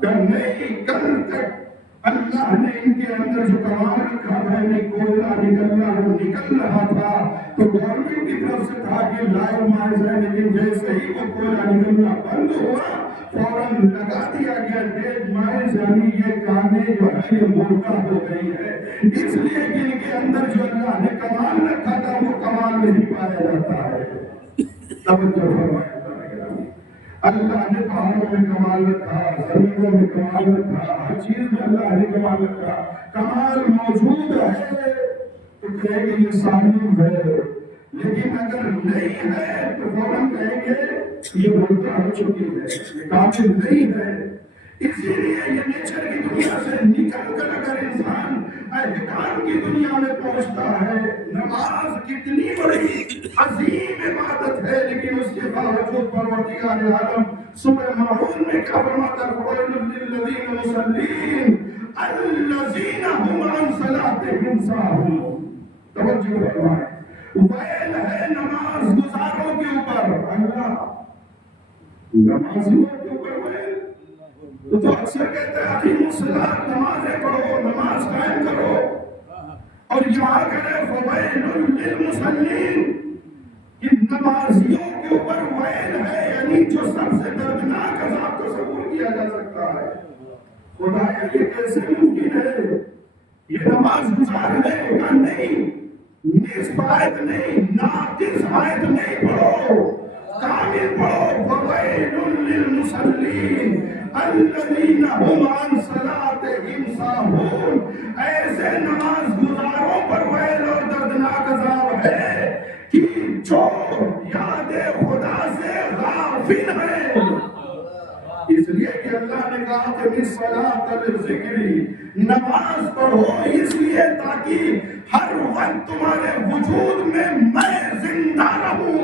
کل تک اللہ نے ان کے اندر جو کمال رکھا تھا، انہیں کوئلہ نکل رہا تھا تو گورنمنٹ کی طرف سے تھا کہ لائیو مائز ہے، لیکن جیسے ہی وہ کوئلہ نکلنا بند ہوا فوراً لگا دیا گیا ڈیڈ مائز، یعنی یہ کانے جو ہے یہ مردہ ہو گئی ہے۔ اس لیے کہ ان کے اندر جو اللہ نے کمال رکھا تھا وہ کمال نہیں پایا جاتا ہے۔ توجہ فرمائیں اللہ نے پہاڑوں میں کمال رکھا، زمینوں میں کمال رکھا، ہر چیز میں اللہ نے کمال رکھا۔ کمال موجود ہے تو کہیں گے یہ سالم ہے، لیکن اگر نہیں ہے تو فوراً کہیں گے یہ مردہ ہو چکی ہے، یہ کامل نہیں ہے۔ اسی لیے یہ نیچر کی دنیا سے نکل کر اگر انسان احکام کی دنیا میں پہنچتا ہے، نماز کتنی بڑی عظیم عبادت ہے لیکن اس کے باوجود پروردگار عالم سورہ ماعون میں کیا فرماتا ہے؟ وَوَيْلٌ لِّلَّذِينَ مُصَلِّينَ الَّذِينَ هُمْ عَنْ صَلَاتِهِمْ سَاهُونَ۔ توجہ فرمائیں، ویل ہے نماز گزاروں کے اوپر، اللہ نمازیوں کے اوپر ویل۔ تو اکثر کہتے ہیں اقیموا الصلاۃ، نمازیں پڑھو، نماز قائم کرو، اور یہاں کرے فویل للمصلین، کہ نمازیوں کے اوپر ویل ہے، یعنی جو سب سے دردناک عذاب تصور کیا جا سکتا ہے۔ خدایا یہ کیسے ممکن ہے؟ یہ نماز گزار ہے یا نہیں، نصف آیت نہیں، ناقص آیت نہیں پڑھو، کامل پڑھو۔ فویل للمصلین الذین هم عن صلاتهم ساہون۔ ایسے نماز گزاروں پر ویل اور دردناک عذاب ہے کہ جو یاد خدا سے غافل ہے۔ اس لیے کہ اللہ نے کہا کہ الصلاۃ للذکر، نماز پڑھو اس لیے تاکہ ہر وقت تمہارے وجود میں زندہ رہوں۔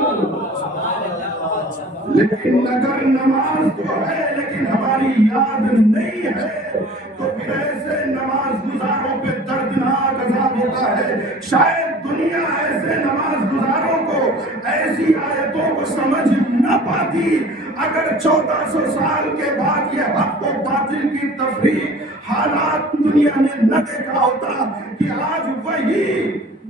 لیکن اگر نماز تو ہے لیکن ہماری یاد نہیں ہے تو پھر ایسے نماز گزاروں پہ دردناک عذاب ہوتا ہے۔ شاید دنیا ایسے نماز گزاروں کو ایسی آیتوں کو سمجھ نہ پاتی اگر 1400 سال کے بعد یہ حق و باطل کی تفریق حالات دنیا نے نہ دیکھا ہوتا کہ آج وہی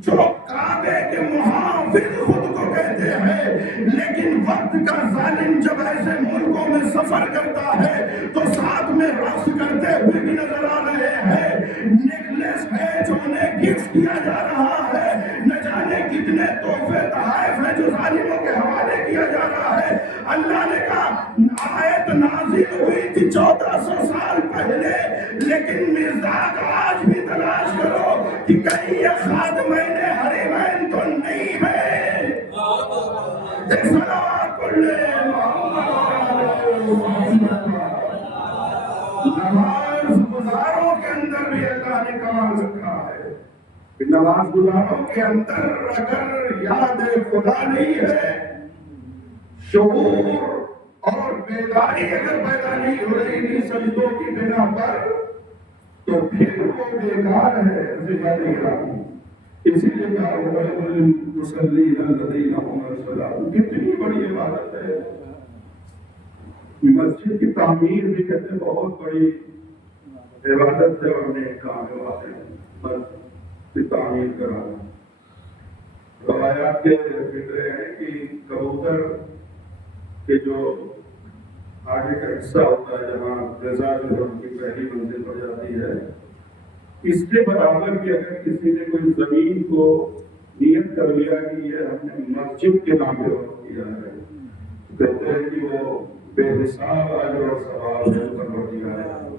جو کعبے کے محافظ خود کو کہتے ہیں لیکن وقت کا ظالم جب ایسے ملکوں میں سفر کرتا ہے تو ساتھ میں رقص کرتے ہوئے بھی نظر آ رہے ہیں، نیکلیس ہے جو انہیں گفٹ کیا جا رہا ہے، نہ جانے کتنے تحفے تحائف ہیں جو ظالموں کے حوالے کیا جا رہا ہے۔ اللہ نے کہا آیت نازل ہوئی تھی 1400 سال پہلے، لیکن مزاج آج بھی تلاش کرو کہ کہیں یہ خادمین حرمین تو نہیں ہے۔ صلوات پڑھ لیں نماز گزاروں کے اندر بھی اللہ نے کمال رکھا ہے۔ نماز گزاروں کے اندر اگر یاد خدا نہیں ہے، شعور اور بیداری اگر پیدا نہیں ہو رہی ان سجدوں کی بنا پر تو پھر وہ بیکار ہے عزیزان گرامی۔ اسی لیے کہا وَلِلْمُصَلِّينَ الَّذِينَ هُمْ عَلَى الصَّلَاةِ، کتنی بڑی عبادت ہے۔ مسجد کی تعمیر بھی کہتے ہیں بہت بڑی عبادت ہے اور نیک کام ہے واقعی مسجد کی تعمیر کرانا۔ روایات کے فکرے ہیں کہ کبوتر کہ جو آگے کا حصہ ہوتا ہے جہاں غذا جو ہے ان کی پہلی منزل پر جاتی ہے، اس کے برابر بھی اگر کسی نے کوئی زمین کو نیت کر لیا کہ یہ ہم نے مسجد کے نام پہ وقف کیا ہے، کہتے ہیں کہ وہ بے حساب اجر اور ثواب ہے پروردگار عالم۔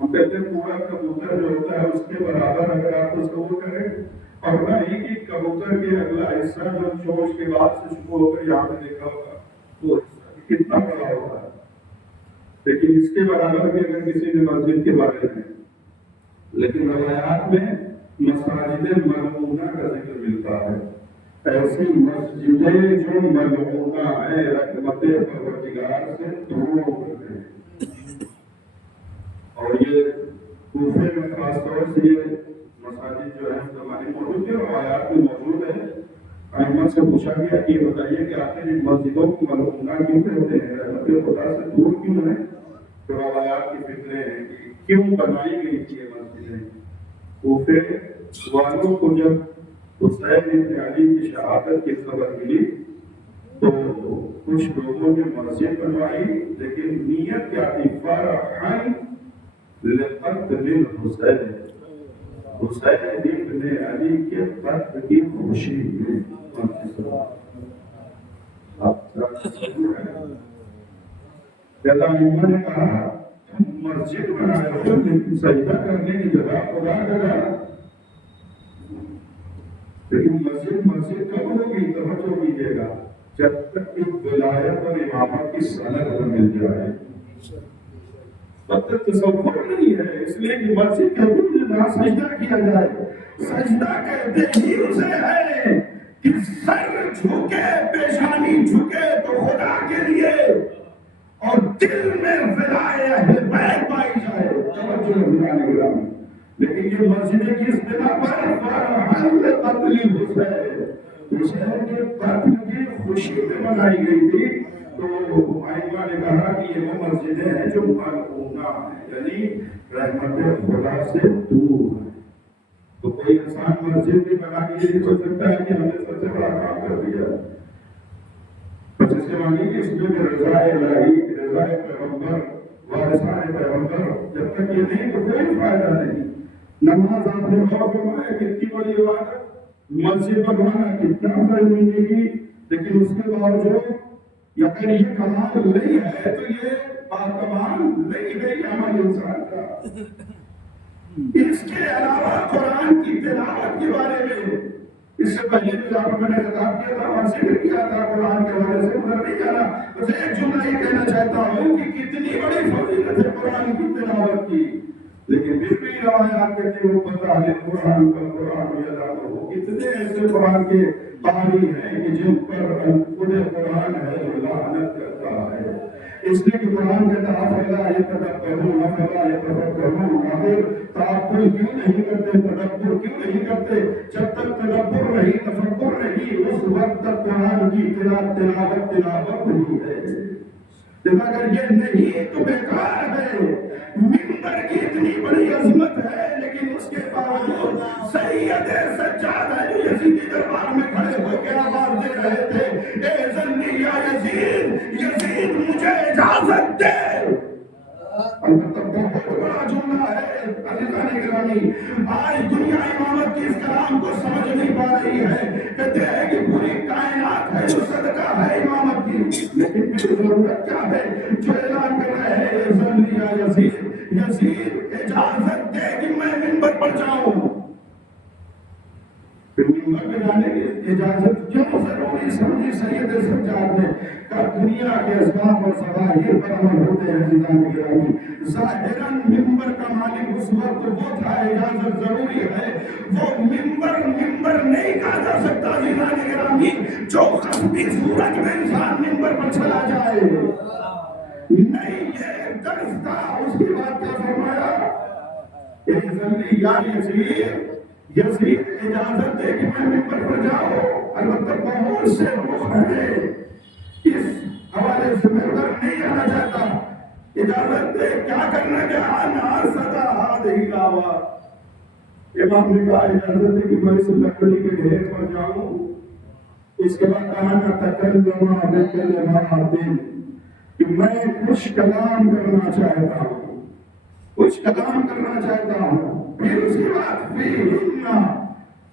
ہم کہتے ہیں پورا کبوتر جو ہوتا ہے اس کے برابر اگر آپ تصور کریں، اور نہ ہی کہ کبوتر کے اگلا حصہ جو چونچ کے بعد سے شروع ہو کر یہاں پہ دیکھا ہوگا وہ حصہ کتنا بڑا ہوتا ہے، لیکن اس کے برابر بھی اگر کسی نے مسجد کے بارے میں، لیکن روایات میں مساجد ملعونہ کا ذکر ملتا ہے، ایسی مسجدیں جو ملعونہ ہیں، رحمت پروردگار سے دور ہوتے ہیں۔ اور یہ کوفے میں خاص طور سے یہ مساجد جو ہے زمانے موجود ہے، روایات میں موجود ہے۔ احمد سے پوچھا گیا کہ یہ بتائیے کہ آخر ان مسجدوں کو ملعونہ کیوں کہتے ہیں، رحمت خدا سے دور کیوں ہے؟ تو روایات کی فکریں ہیں کہ کیوں بنائی گئی تھی یہ مسجدیں۔ کوفے والوں کو جب حسین بن علی کی شہادت کی خبر ملی تو کچھ لوگوں نے مسجد بنوائی، لیکن نیت کیا تھی؟ فرحاً لقتل الحسین، حسین بن علی کے قتل کی خوشی میں انہوں نے کہا مسجد بنائے ہو لیکن سجدہ کرنے کی جگہ خدا کا گھر، لیکن مسجد کب ہوگی؟ توجہ کیجیے گا، جب تک کہ ولایت اور امامت کی سند نہ مل جائے تب تک تصور نہیں ہے۔ اس لیے کہ مسجد کبھی جہاں سجدہ کیا جائے، سجدہ کہتے ہی اسے ہے کہ سر جھکے، پیشانی جھکے تو خدا کے لیے، اور دل میں ولایت اہل بیت پائی جائے۔ توجہ دلانے گرامی، لیکن یہ مسجد کس بنا پر؟ فرحاً لقتل حسین، حسین کے قتل کی خوشی میں بنائی گئی تھی۔ تو ائمہ نے کہا کہ یہ وہ مسجدیں ہیں جو ملعونہ ہیں، یعنی رحمت خدا سے دور ہیں۔ تو کوئی انسان مسجد بھی بنا کے یہ سوچ سکتا ہے کہ ہم نے سب سے بڑا کام کر دیا، جس کے معنی کہ اس میں رضا الہی، رضا پیغمبر، وارثان پیغمبر، جب تک یہ نہیں تو کوئی فائدہ نہیں۔ نماز آپ نے غور فرمایا کتنی بڑی عبادت، مسجد بنوانا کتنا بڑی مہینے کی، لیکن اس کے باوجود اگر یہ کمال نہیں ہے تو یہ کمال نہیں ہے یہ ہمارے انسان کا۔ اس کے علاوہ قرآن کی تلاوت کے بارے میں، اس سے پہلے بھی جہاں پر میں نے خطاب کیا تھا وہاں ذکر کیا تھا قرآن کے حوالے سے، ادھر نہیں جانا، بس ایک جملہ یہ کہنا چاہتا ہوں کہ کتنی بڑی فضیلت ہے قرآن کی تلاوت کی، لیکن پھر بھی روایات کہتے ہیں وہ پتہ ہے قرآن کا قرآن یاد ہو۔ کتنے ایسے قرآن کے قاری ہیں کہ جن پر خود قرآن ہے جو لعنت کرتا ہے، اس لیے کہ قرآن کہتا ہے افلا یتدبرون افلا یتفکرون، اگر تعقل کیوں نہیں کرتے، تدبر کیوں نہیں کرتے؟ جب تک تدبر نہیں، تفکر نہیں، اس وقت تک قرآن کی تلاوت نہیں ہے۔ اگر یہ نہیں تو بیکار ہے۔ منبر کی اتنی بڑی عظمت ہے لیکن اس کے باوجود سید سجاد علی یزیدی دربار میں کھڑے ہو کے آواز دے رہے تھے، اے ذلی یا یزید، یزید مجھے اجازت دے۔ البتہ بہت بڑا جملہ ہے عزیزان گرامی، آج دنیا امامت کی اس کلام کو سمجھ نہیں پا رہی ہے، کہتے ہیں کہ پوری کائنات ہے جو صدقہ ہے امامت کی، لیکن پھر ضرورت کیا ہے جو اعلان کر رہے ہیں اے ذلی یا یزید، یزید اجازت دے کہ میں منبر پر جاؤں۔ منبر پہ جانے کی اجازت کیوں ضروری سمجھی سید سجاد نے؟ کہ دنیا کے اسباب اور ظواہر پر عمل ہوتے ہیں عزیزان گرامی۔ ظاہراً منبر کا مالک اس وقت وہ تھا، اجازت ضروری ہے، وہ منبر نہیں کہا جا سکتا عزیزان گرامی جو خفی صورت میں انسان منبر پر پر چلا جائے. نہیں یہ درس تھا. اس کے بعد کیا فرمایا؟ جلدی یا یزید اجازت دے کہ میں ممبر پر جاؤں. البتہ بہت سے لوگ ہیں اس حوالے سے میں ادھر نہیں آنا چاہتا. اجازت دے. کیا کرنا کیا؟ انا صدا ہذہ لاوا. امام نے کہا اجازت دے کہ میں اس لکڑی کے ڈھیر پر جاؤں. اس کے بعد کہا نہ تکلم بکلمات کہ میں کچھ کلام کرنا چاہتا ہوں. کچھ کلام کرنا چاہتا ہوں. پھر اس کے بعد فیہن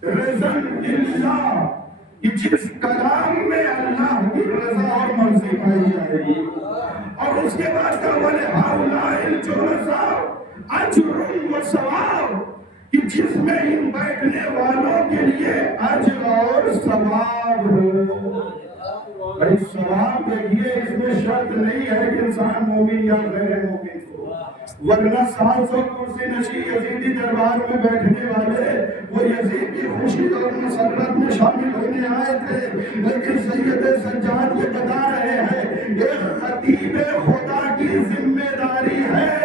رضن اللہ کہ جس کلام میں اللہ کی رضا اور مرضی پائی جائے گی. اور اس کے بعد کا وَلِهَؤُلَاءِ الْجُلَسَاءِ أَجْرٌ وَثَوَابٌ کہ جس میں ان بیٹھنے والوں کے لیے اجر اور ثواب ہو. بھائی ثواب دیکھیے اس میں شرط نہیں ہے کہ انسان مومن یا غیر مومن ہو. ورنہ 700 کرسی نشین یزیدی دربار میں بیٹھنے والے وہ یزید کی خوشی اور مسرت میں شامل ہونے آئے تھے. لیکن سید سجاد یہ بتا رہے ہیں ایک خطیب خدا کی ذمہ داری ہے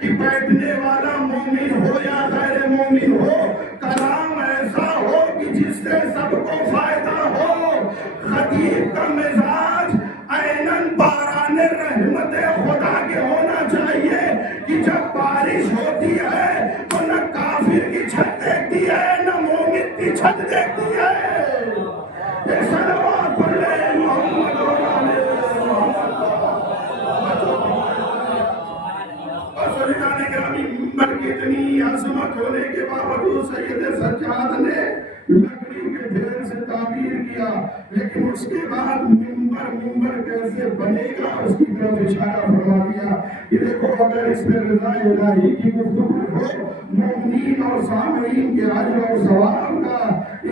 کہ بیٹھنے والا مومن ہو یا غیر مومن ہو کلام ایسا ہو کہ جس سے سب کو فائدہ ہو. خطیب کا مزاج عیناً باران رحمت خدا کے ہونا چاہیے کہ جب بارش ہوتی ہے تو نہ کافر کی چھت دیکھتی ہے نہ مومن کی چھت دیکھتی ہے. ایک صلوات پڑھ لیں محمد و آل محمد. ممبر کی اتنی عظمت ہونے کے باوجود سید سجاد نے لکڑی کے ڈھیر سے تعبیر کیا. لیکن اس کے بعد ممبر کیسے بنے گا اس کی طرف اشارہ فرما دیا کہ دیکھو اگر اس میں رضا الہی کی گفتگو ہو مومنین اور سامعین کے اجر اور ثواب کا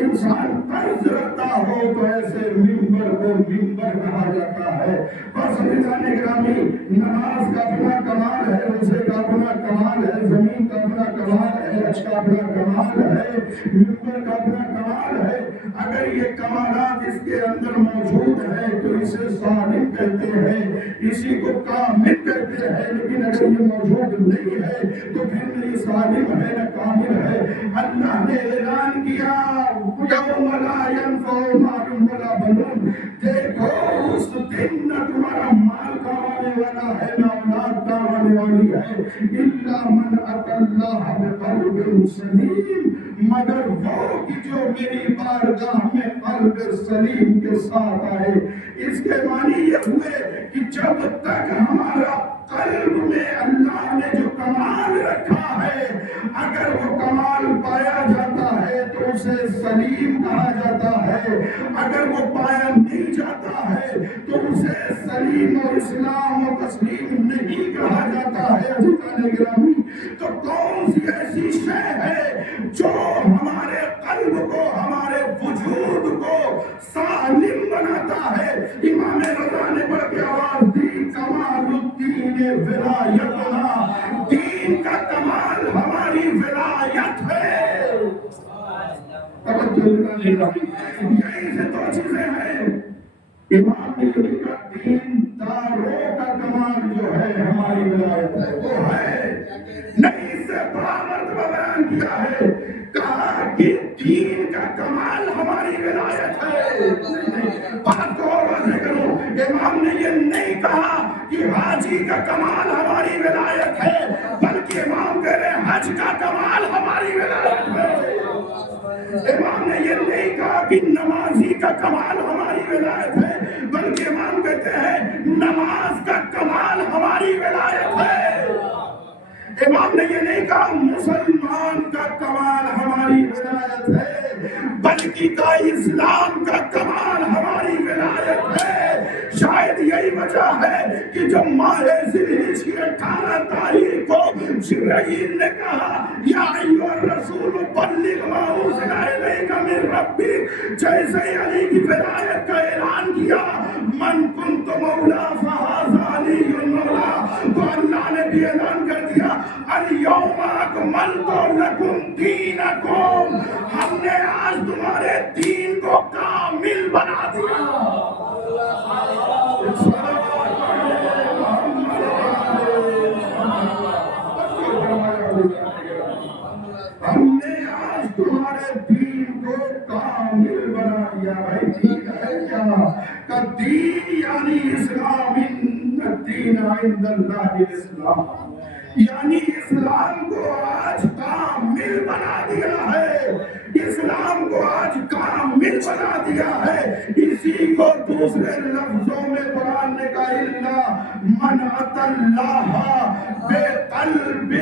انسان قرض رکھتا ہو تو ایسے ممبر کو ممبر کہا جاتا ہے. بس عزیزان گرامی نماز کا اپنا کمال ہے. روزے کا اپنا کمال ہے. زمین کا اپنا کمال ہے. حج کا اپنا کمال ہے. ممبر کا اپنا کمال ہے. اگر یہ کمالات اس کے اندر موجود ہیں تو اسے صالح کہتے ہیں. اسی کو کامل کہتے ہیں. لیکن اگر یہ موجود نہیں ہے تو پھر نہ یہ صالح ہے نہ کامل ہے. اللہ نے اعلان کیا یوم لا ینفع مال ولا بنون. دیکھو اس دن نہ تمہارا مال کمانے والا ہے نہ اولاد کمانے والی ہے. الا من اتى اللہ بقلب سلیم. مگر وہ کہ جو میری بارگاہ میں قلب سلیم کے ساتھ آئے. اس کے معنی یہ ہوئے کہ جب تک ہمارا قلب میں اللہ نے جو کمال رکھا ہے اگر وہ کمال پایا جاتا ہے تو اسے سلیم کہا جاتا ہے. اگر وہ پایا نہیں جاتا ہے تو اسے سلیم اور اسلام اور تسلیم نہیں کہا جاتا ہے. عزیزان گرامی تو کون سی ایسی شے ہے جو ہمارے قلب کو ہمارے وجود کو سالم بناتا ہے؟ امام رضا نے بڑھ کے آواز دی کمال الدین ولایتنا. دین کا کمال ہماری ولایت ہے. یہی سے دو چیزیں ہیں. امام نے کہا دین داروں کا کمال جو ہے ہماری ولایت ہے وہ ہے. نہیں اس سے بڑا مرتبہ بیان کیا ہے. کہا کہ دین کا کمال ہماری ولایت ہے. بات کو اور واضح کروں. امام نے یہ نہیں کہا کہ حاجی کا کمال ہماری ولایت ہے بلکہ امام کہہ رہے حج کا کمال ہماری ولایت ہے. امام نے یہ نہیں کہا کہ نمازی کا کمال ہماری ولایت ہے بلکہ امام کہتے ہیں نماز کا کمال ہماری ولایت ہے. امام نے یہ نہیں کہا مسلمان کا کمال ہماری ولایت ہے بلکہ کا اسلام کا کمال ہماری ولایت ہے. شاید یہی وجہ ہے کہ جب ماہ ذوالحجہ کی 18 تاریخ کو جبرائیل نے کہا یا ایھا الرسول بلغ ما انزل الیک من ربک. جیسے علی کی ولایت کا اعلان کیا من کنت مولا فہذا علی المولا تو اللہ نے بھی اعلان کر دیا الیوم اکملت لکم دینکم. ہم نے آج تمہارے دین کو کامل بنا دیا. کیا بھائی دین ہے کیا؟ کہ دین یعنی اسلام، ان الدین عند اللہ الاسلام، یعنی اسلام کو آج کامل بنا دیا ہے، اسلام کو آج کامل بنا دیا ہے۔ اسی کو دوسرے لفظوں میں قرآن نے کہا الا من اتى اللہ بے قلب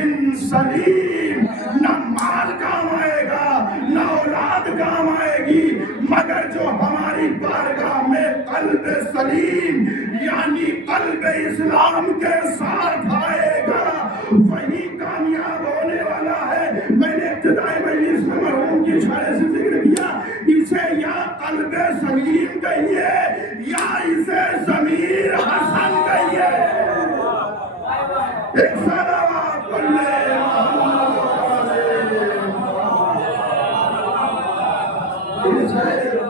سلیم، نہ مال کام آئے گا نہ اولاد کام آئے گی، مگر جو ہماری بارگاہ میں قلب سلیم یعنی قلب اسلام کے ساتھ آئے گا وہی کامیاب ہونے والا ہے۔ میں نے ابتدائی مجلس میں مرحوم کی اشارے سے ذکر کیا، اسے یا قلب سلیم کہیے یا اسے ضمیر حسن کہیے۔ ایک صلوات علیہ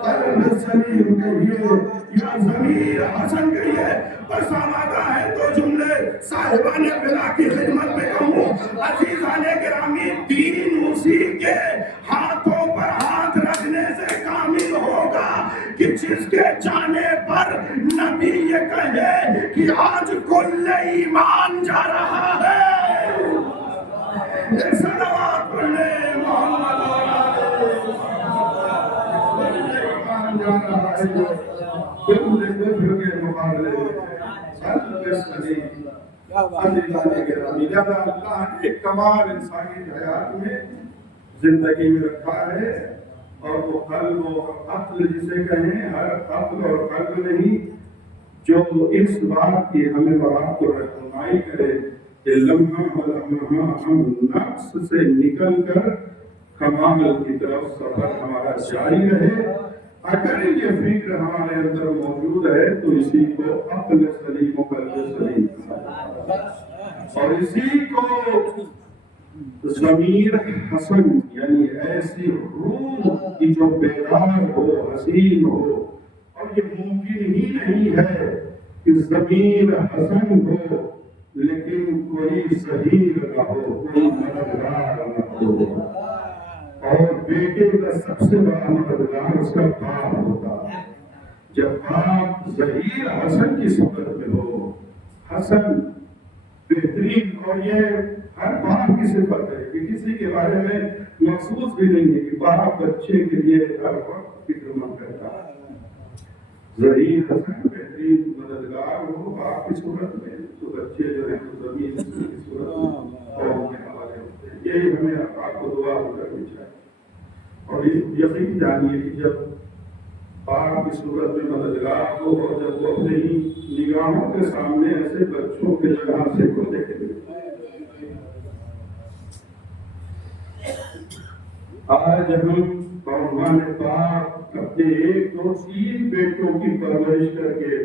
قلب سلیم کہیے یا ضمیر حسن کہیے۔ بس آمادہ ہے تو جملے صاحبان بلا کی خدمت میں کہوں، عزیزان گرامی، دین اسی کے ہاتھوں پر ہاتھ رکھنے سے کامل ہوگا کہ جس کے جانے پر نبی یہ کہے کہ آج کل ایمان جا رہا ہے۔ ایک صلوات علیہ محمد جا رہا ہے جو کل کفر کے مقابلے قلب سلیم۔ عزیزان گرامی، جب اللہ نے کمال انسانی حیات میں زندگی میں رکھا ہے اور وہ قلب و عقل جسے کہیں، ہر عقل اور قلب نہیں، جو اس بات کی ہمیں اور آپ کو رہنمائی کرے کہ لمحہ لمحہ ہم نقص سے نکل کر کمال کی طرف سفر ہمارا جاری رہے۔ اگر یہ فکر ہمارے اندر موجود ہے تو اسی کو عقل سلیم و قلب سلیم اور اسی کو ضمیر حسن یعنی ایسی روح کی جو بیدار ہو، حسین ہو۔ اور یہ ممکن ہی نہیں ہے کہ ضمیر حسن ہو لیکن کوئی ظہیر نہ ہو، کوئی مددگار نہ ہو۔ اور بیٹے کا سب سے بڑا مددگار اس کا باپ ہوتا ہے۔ جب باپ ظہیر حسن کی صورت میں ہو، حسن بہترین، اور یہ ہر باپ کی صفت ہے کہ کسی کے بارے میں محسوس بھی نہیں ہے کہ باپ بچے کے لیے ہر وقت فکر مند کرتا ہے۔ ظہیر حسن بہترین مددگار ہو باپ کی صورت میں تو بچے جو ہے زمین کی صورت میں قوم کے حوالے ہوتے ہیں۔ یہی ہمیں آپ کو دعا کرنی چاہیے اور یقین جانیے کہ جب باپ کی صورت میں مددگار ہو اور جب وہ اپنے ہی نگاہوں کے سامنے ایسے بچوں کے جگہ سے کو دیکھے۔ آج ہم بہمان پاک اپنے ایک دو تین بیٹوں کی پرورش کر کے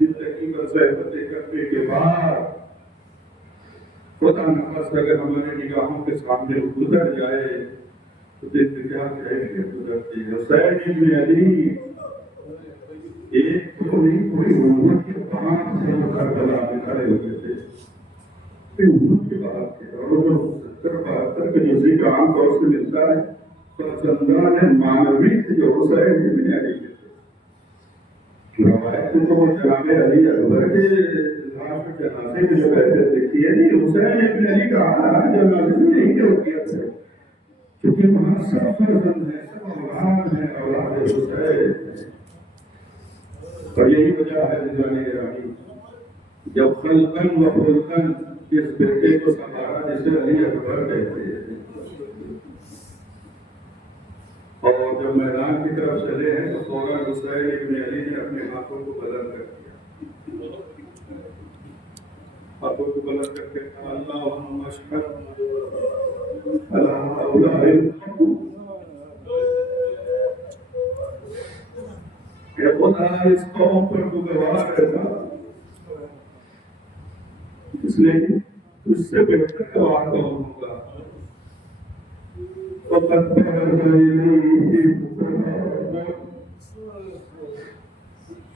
زندگی کا فتح کرنے کے بعد خدا نخواستہ اگر ہمارے نگاہوں کے سامنے گزر جائے تو دیکھتے کیا کیفیت گزرتی ہے۔ حسین ابن علی ایک تو نہیں پوری امت کے 5 سے کربلا میں کھڑے ہوئے تھے، پھر امت کی بات ہے اور جو 70-72 کے جو ذکر عام طور سے ملتا ہے فرزندان مانوی تھے جو حسین ابن علی کے تھے۔ روایت میں تو وہ جناب علی اکبر کے جنازے میں جو کیفیت دیکھی ہے نہیں، حسین ابن علی کا حال جنازے میں نہیں جو کیا تھا، کیونکہ وہاں سب فرزند ہیں، سب اولاد ہیں، اولاد حسین۔ اور یہی وجہ ہے جانے گرامی جب خلقن و خلقن اس بیٹے کو سنبھالا جسے علی اکبر کہتے ہیں، اور جب میدان کی طرف چلے ہیں تو فوراً حسین ابن علی نے اپنے ہاتھوں کو بلند کر دیا، ہاتھوں کو بلند کر کے اللہم اشہد علی ہؤلاء القوم، کہ خدا اس قوم پر تو گواہ رہتا، اس لیے اس سے بہتر گواہ کون ہوگا۔ فقط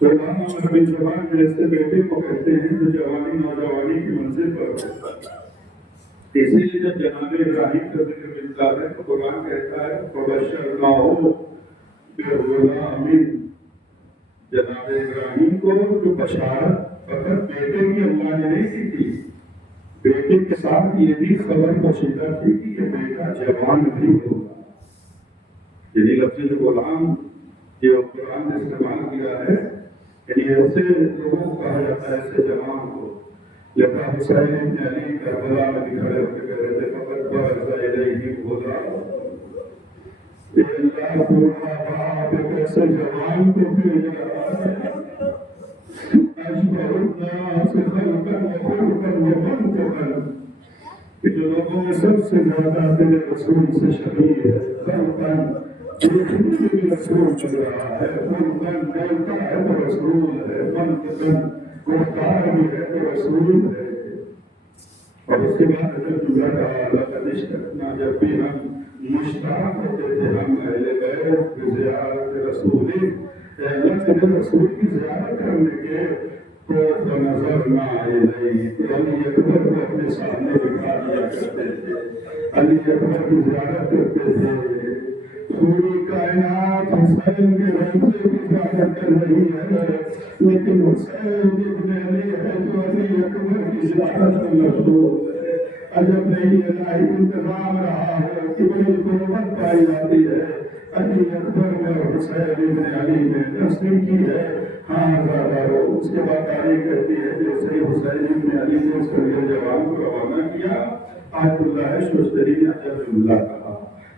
قرآن اور نبی زبان میں ایسے بیٹے کو کہتے ہیں جو جوانی نوجوانی کی منزل پر ہے۔ اسی لیے جب جناب ابراہیم کا ذکر ملتا ہے تو قرآن کہتا ہے فبشرناہ بغلام، جناب ابراہیم کو جو بشارت فقط بیٹے کی اللہ نے نہیں کی تھی، بیٹے کے ساتھ یہ بھی خبر پوشیدہ تھی کہ یہ بیٹا جوان بھی ہوگا۔ یعنی لفظ غلام جو قرآن نے استعمال کیا ہے، یعنی ایسے لوگوں کو کہا جاتا ہے، ایسے جوان کو۔ جب حسین ابن علی کربلا میں کھڑے ہو کے کہہ رہے تھے فقط برز الیہم غلام، اے اللہ تمہارا باپ ایک ایسے جوان کو بھیج رہا ہے، اشبہ الناس خلقا وخلقا ومنطقا، کہ جو لوگوں میں سب سے زیادہ دل رسول سے شبیہ ہے، خلقا بھی رسول چل رہا ہے، خلقا بولتا ہے تو رسول ہے، منطقا گفتار بھی ہے تو رسول ہے۔ اور اس کے بعد اگر جملہ کہا لقد اشتقنا، جب بھی ہم مشتاق ہوتے تھے ہم اہل بیت زیارت رسول، اللہ کے رسول کی زیارت کرنے کے، تو فنظرنا الیہ، علی اکبر کو اپنے سامنے بٹھا دیا کرتے تھے، علی اکبر کی زیارت کرتے تھے۔ پوری کائنات حسین کے روضے کی زیارت کر رہی ہے، لیکن حسین ابن علی ہے جو علی اکبر کی زیارت میں مشغول ہے۔ عجب نہیں الہی انتظام رہا ہے کہ بڑی قربت پائی جاتی ہے، علی اکبر میں اور حسین ابن علی میں نزدیکی ہے۔ ہاں زیادہ ہو، اس کے بعد تاریخ کہتی ہے جیسے حسین ابن علی نے اس کرے جوان کو روانہ کیا، آیت اللہ شوستری نے عجب جملہ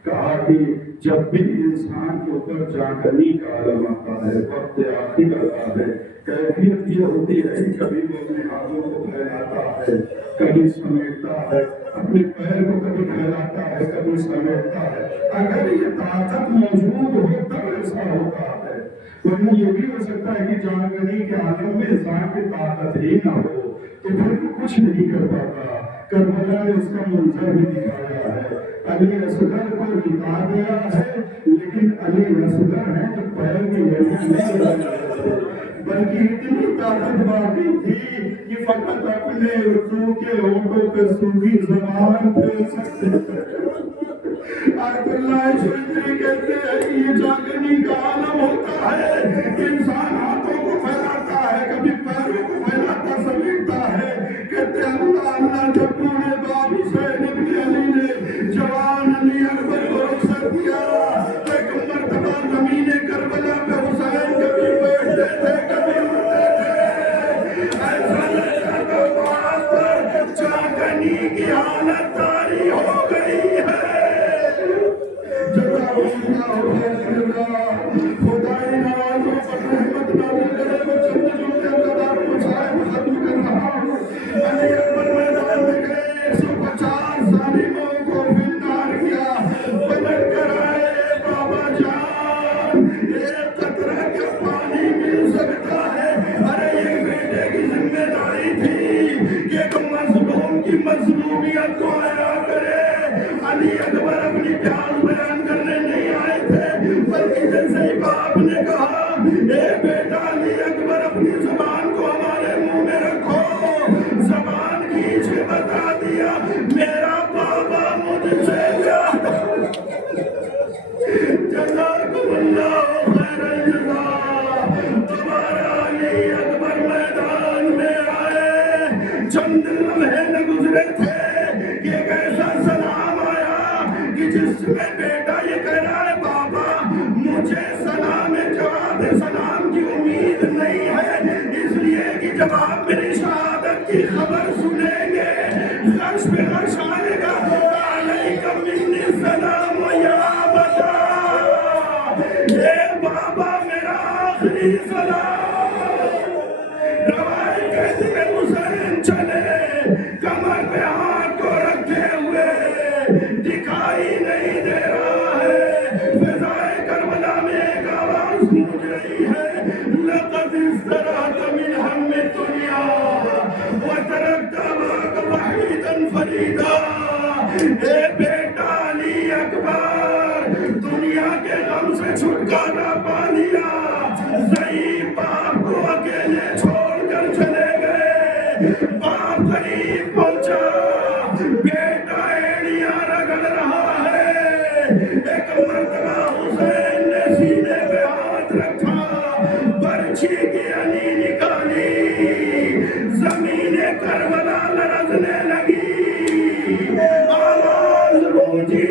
کہا کہ جب بھی انسان کے اوپر جانکنی کا عالم آتا ہے، وقت آخر آتا ہے، کیفیت یہ ہوتی ہے کہ کبھی وہ اپنے ہاتھوں کو پھیلاتا ہے، کبھی سمیٹتا ہے، اپنے پیر کو کبھی پھیلاتا ہے، کبھی سمیٹتا ہے۔ اگر یہ طاقت موجود ہو تب ایسا ہوتا ہے، ورنہ یہ بھی ہو سکتا ہے کہ جانکنی کے عالم میں انسان کی طاقت ہی نہ ہو تو پھر وہ کچھ نہیں کر پاتا۔ کربلا نے اس کا منظر بھی دکھایا ہے، علی اصغر کو جتا دیا ہے، لیکن علی اصغر ہے جو پیر کی وجہ نہیں لگے، بلکہ اتنی طاقت باقی تھی کہ فقط اپنے رسول کے ہونٹوں پہ سوکھی زبان پھیل سکتے تھے۔ آیت اللہ شریف کہتے ہیں کہ یہ جاگنی کا عالم ہوتا ہے، انسان ہاتھوں کو پھیلاتا ہے، کبھی پیروں کو پھیلاتا سمیٹتا ہے۔ کہتے ہیں اللہ جب پورے باب حسین ابن علی نے جوان علی اکبر کو رخصت کیا، ایک مرتبہ زمین کربلا پہ حسین کبھی بیٹھتے تھے کبھی اٹھتے تھے، ایسا لگتا تھا وہاں پر جاگنی کی حالت طاری ہو گئی ہے۔ خدائی نوازوں پر رحمت نازل کرے، وہ چند جملے قدر مصائب ختم کر رہا ہوں۔ علی اکبر میدان میں گئے، 150 ظالموں کو فنار کیا، پلٹ کر آئے، بابا جان ایک قطرہ کیا پانی مل سکتا ہے؟ ارے یہ بیٹے کی ذمہ داری تھی کہ ایک مظلوم کی مظلومیت کو آیا کرے۔ علی اکبر اپنی پیاس بیان کرنے نہیں آئے تھے، بلکہ جیسے ہی باپ نے کہا اے بیٹا علی اکبر اپنی زبان کو ہمارے منہ میں رکھو، زبان کھینچ کے بتا دیا میرا بابا مجھ سے زیادہ۔ جزاکم اللہ خیر الجزا۔ تمہارا علی اکبر میدان میں آئے، چند لمحے نہ گزرے تھے کہ ایک ایسا سلام آیا کہ جس میں بیٹا یہ کہہ رہا ہے بابا مجھے سلام جواب سلام کی امید نہیں ہے، اس لیے کہ جب آپ میری شہادت کی خبر سنیں گے غش پہ غش آئے گا، علیکہ منی السلام یا ابتا، اے بابا میرا آخری سلام۔ روایت کہتی ہے حسین چلے کمر پہ ہاتھ کو رکھے ہوئے، دکھائی نہیں دے رہا ہے، فضائے کربلا میں ایک آواز گونج رہی ہے، لقد استراحت من ہم الدنیا وترکت اباک وحیدا فریدا۔ اے بیٹا علی اکبر دنیا کے غم سے چھٹکارا پا لیا، ضعیف باپ کو اکیلے چھوڑ کر چلے گئے، باپ قریب پہنچا، بیٹا ایڑیاں رگڑ رہا ہے، ایک مرتبہ حسین نے سینے پہ برچھی کی علی نکالی زمین کربلا لرزنے لگی آواز گونجی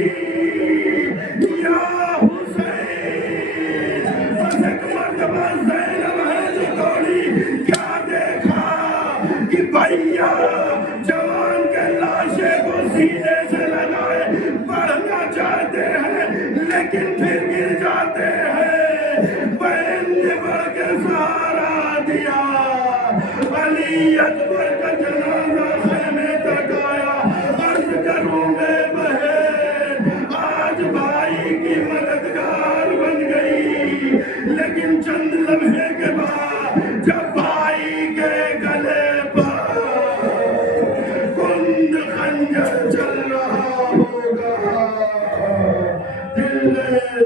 یا حسین بس ایک مرتبہ زینب ہے جو دوڑی کیا دیکھا کہ بھیا جوان کے لاشے کو سینے سے لگائے بڑھنا چاہتے ہیں لیکن پھر گر جاتے ہیں بہن نے بڑھ کے سہارا دیا علی اکبر کا جنازہ خیمے تک آیا عرض کروں گے بہن آج بھائی کی مددگار بن گئی لیکن چند لمحے کے بعد جب بھائی کے گلے پر کند خنجر چل رہا ہوگا دل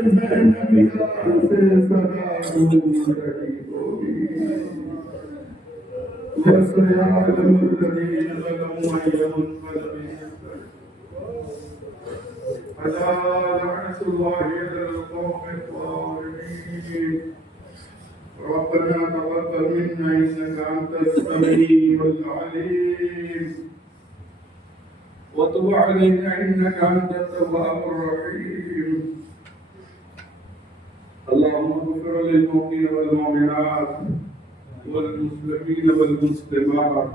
زینبیہ سے صدا گونج رہی ہوگی وَسَيَعْلَمُ الَّذِينَ ظَلَمُوا أَيَّ مُنقَلَبٍ أَلَا لَعْنَةُ اللَّهِ عَلَى الْقَوْمِ الظَّالِمِينَ رَبَّنَا تَقَبَّلْ مِنَّا إِنَّكَ أَنْتَ السَّمِيعُ الْعَلِيمُ وَتُبْ عَلَيْنَا إِنَّكَ أَنْتَ التَّوَّابُ الرَّحِيمُ اللهم اغفر للمؤمنين والمؤمنات والمسلمين والمسلمات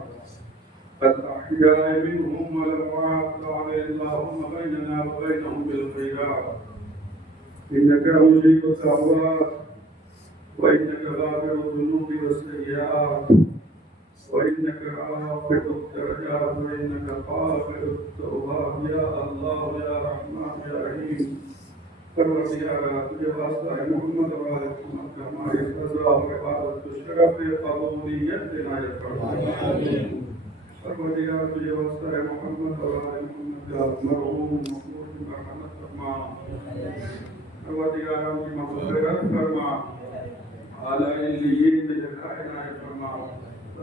الأحياء منهم والأموات وعلي اللهم بيننا وبينهم بالخيرات إنك مجيب الدعوات وإنك غافر الذنوب والسيئات وإنك رافع الدرجات وإنك قابل التوبات يا الله يا رحمن يا رحيم پروردگارا تجھے واسطہ ہے محمد و آل محمد کا ہماری سزا و عبادت و شرف قبولیت عنایت فرما پروردگارا تجھے واسطہ ہے محمد و آل محمد کا مرحوم مقبول کی مرحمت فرما پروردگارا ان کی مغفرت فرما اعلیٰ علیین میں جگہ عنایت فرما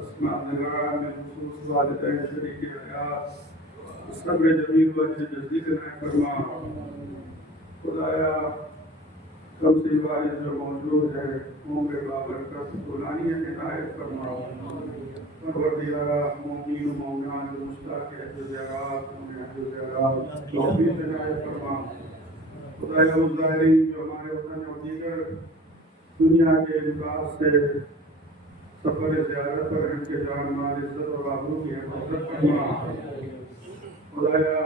اسماء نگران میں خصوص والدین شریک حیات صبر جمیل و جزیل عنایت فرما خدایا کم سی والد جو موجود ہے ان کے بابرکت غلامی عنایت فرما پروردگارا مومنین و مومنات جو مشتاق ہے جو زیارات انہیں جو زیارات توفیق عنایت فرما خدایا اس ظاہرین جو ہمارے وطن اور دیگر دنیا کے امکان سے سفر زیارت پر ان کے جان مال عزت اور آبرو کی حفاظت فرما خدایا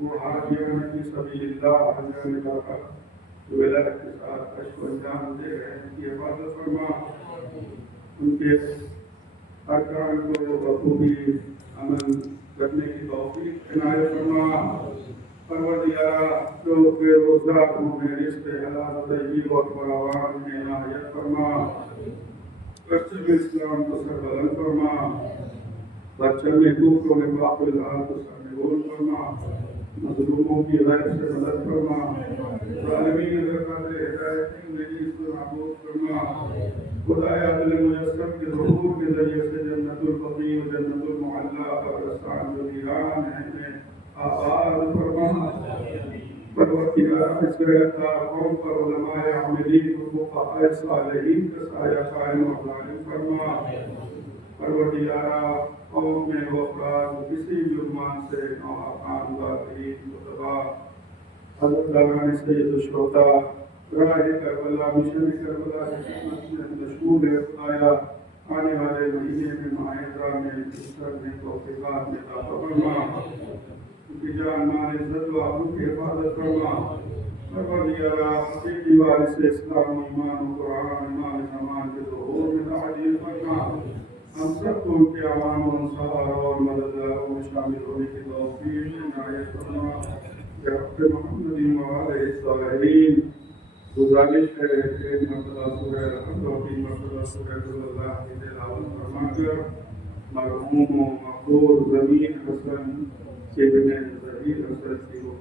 وہ حاجیان کی سبیل اللہ حاجیان کا جو ولایت کے ساتھ کشف و انجام دے رہے ہیں ان کی حفاظت فرما ان کے ارکان کو بخوبی عمل کرنے کی توفیق عنایت فرما پروردگارا جو بے روزگار ہوں میں رزق حلال طیب اور فراوان میں عنایت فرما پرچم اسلام کو سربلند فرما پرچم کفر و نفاق الحال کو سرنگون فرما مظلوموں کی غیر سے مدد فرما ظالمین زکات ہدایت زندگی سے معبود فرما خدایا دل میسر کے ظہور کے ذریعے سے جنت الفقیر و جنت المعلا قبرستان جو ویران ہیں انہیں آباد فرما پروردگارا اس گرفتار قوم پر علماء عاملین و فقہاء صالحین کا سایہ قائم و دائم فرما پروردگارا قوم میں وہ افراد کسی جرمان سے نوحقان ذاتین متبا حضرت داران سید الشہداء راہ کربلا مشن کربلا کی خدمت میں مشغول ہے خدایا آنے والے مہینے میں ماہ میں بستر میں توفیقات میں عطا فرما ان کی جان مال عزت و آبرو کی حفاظت فرما پروردگارا حقیقی وارث اسلام و ایمان و قرآن ایمان زمان کے ظہور میں تعجیل فرما ہم سب کو ان کے عوام و انصار اور مددگاروں میں شامل ہونے کی توفیق عنایت فرما یا رب محمد و آلہ الطاہرین گزارش ہے کہ مرتبہ سورہ الحمد اور 3 مرتبہ سورہ اللہ کی تلاوت فرما کر مرحوم و مقبول زمین حسن ابن ظہیر حسن کی روح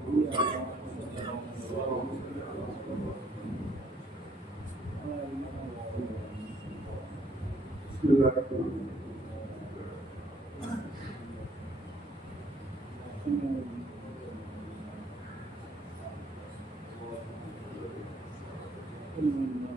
بسم اللہ الرحمن الرحیم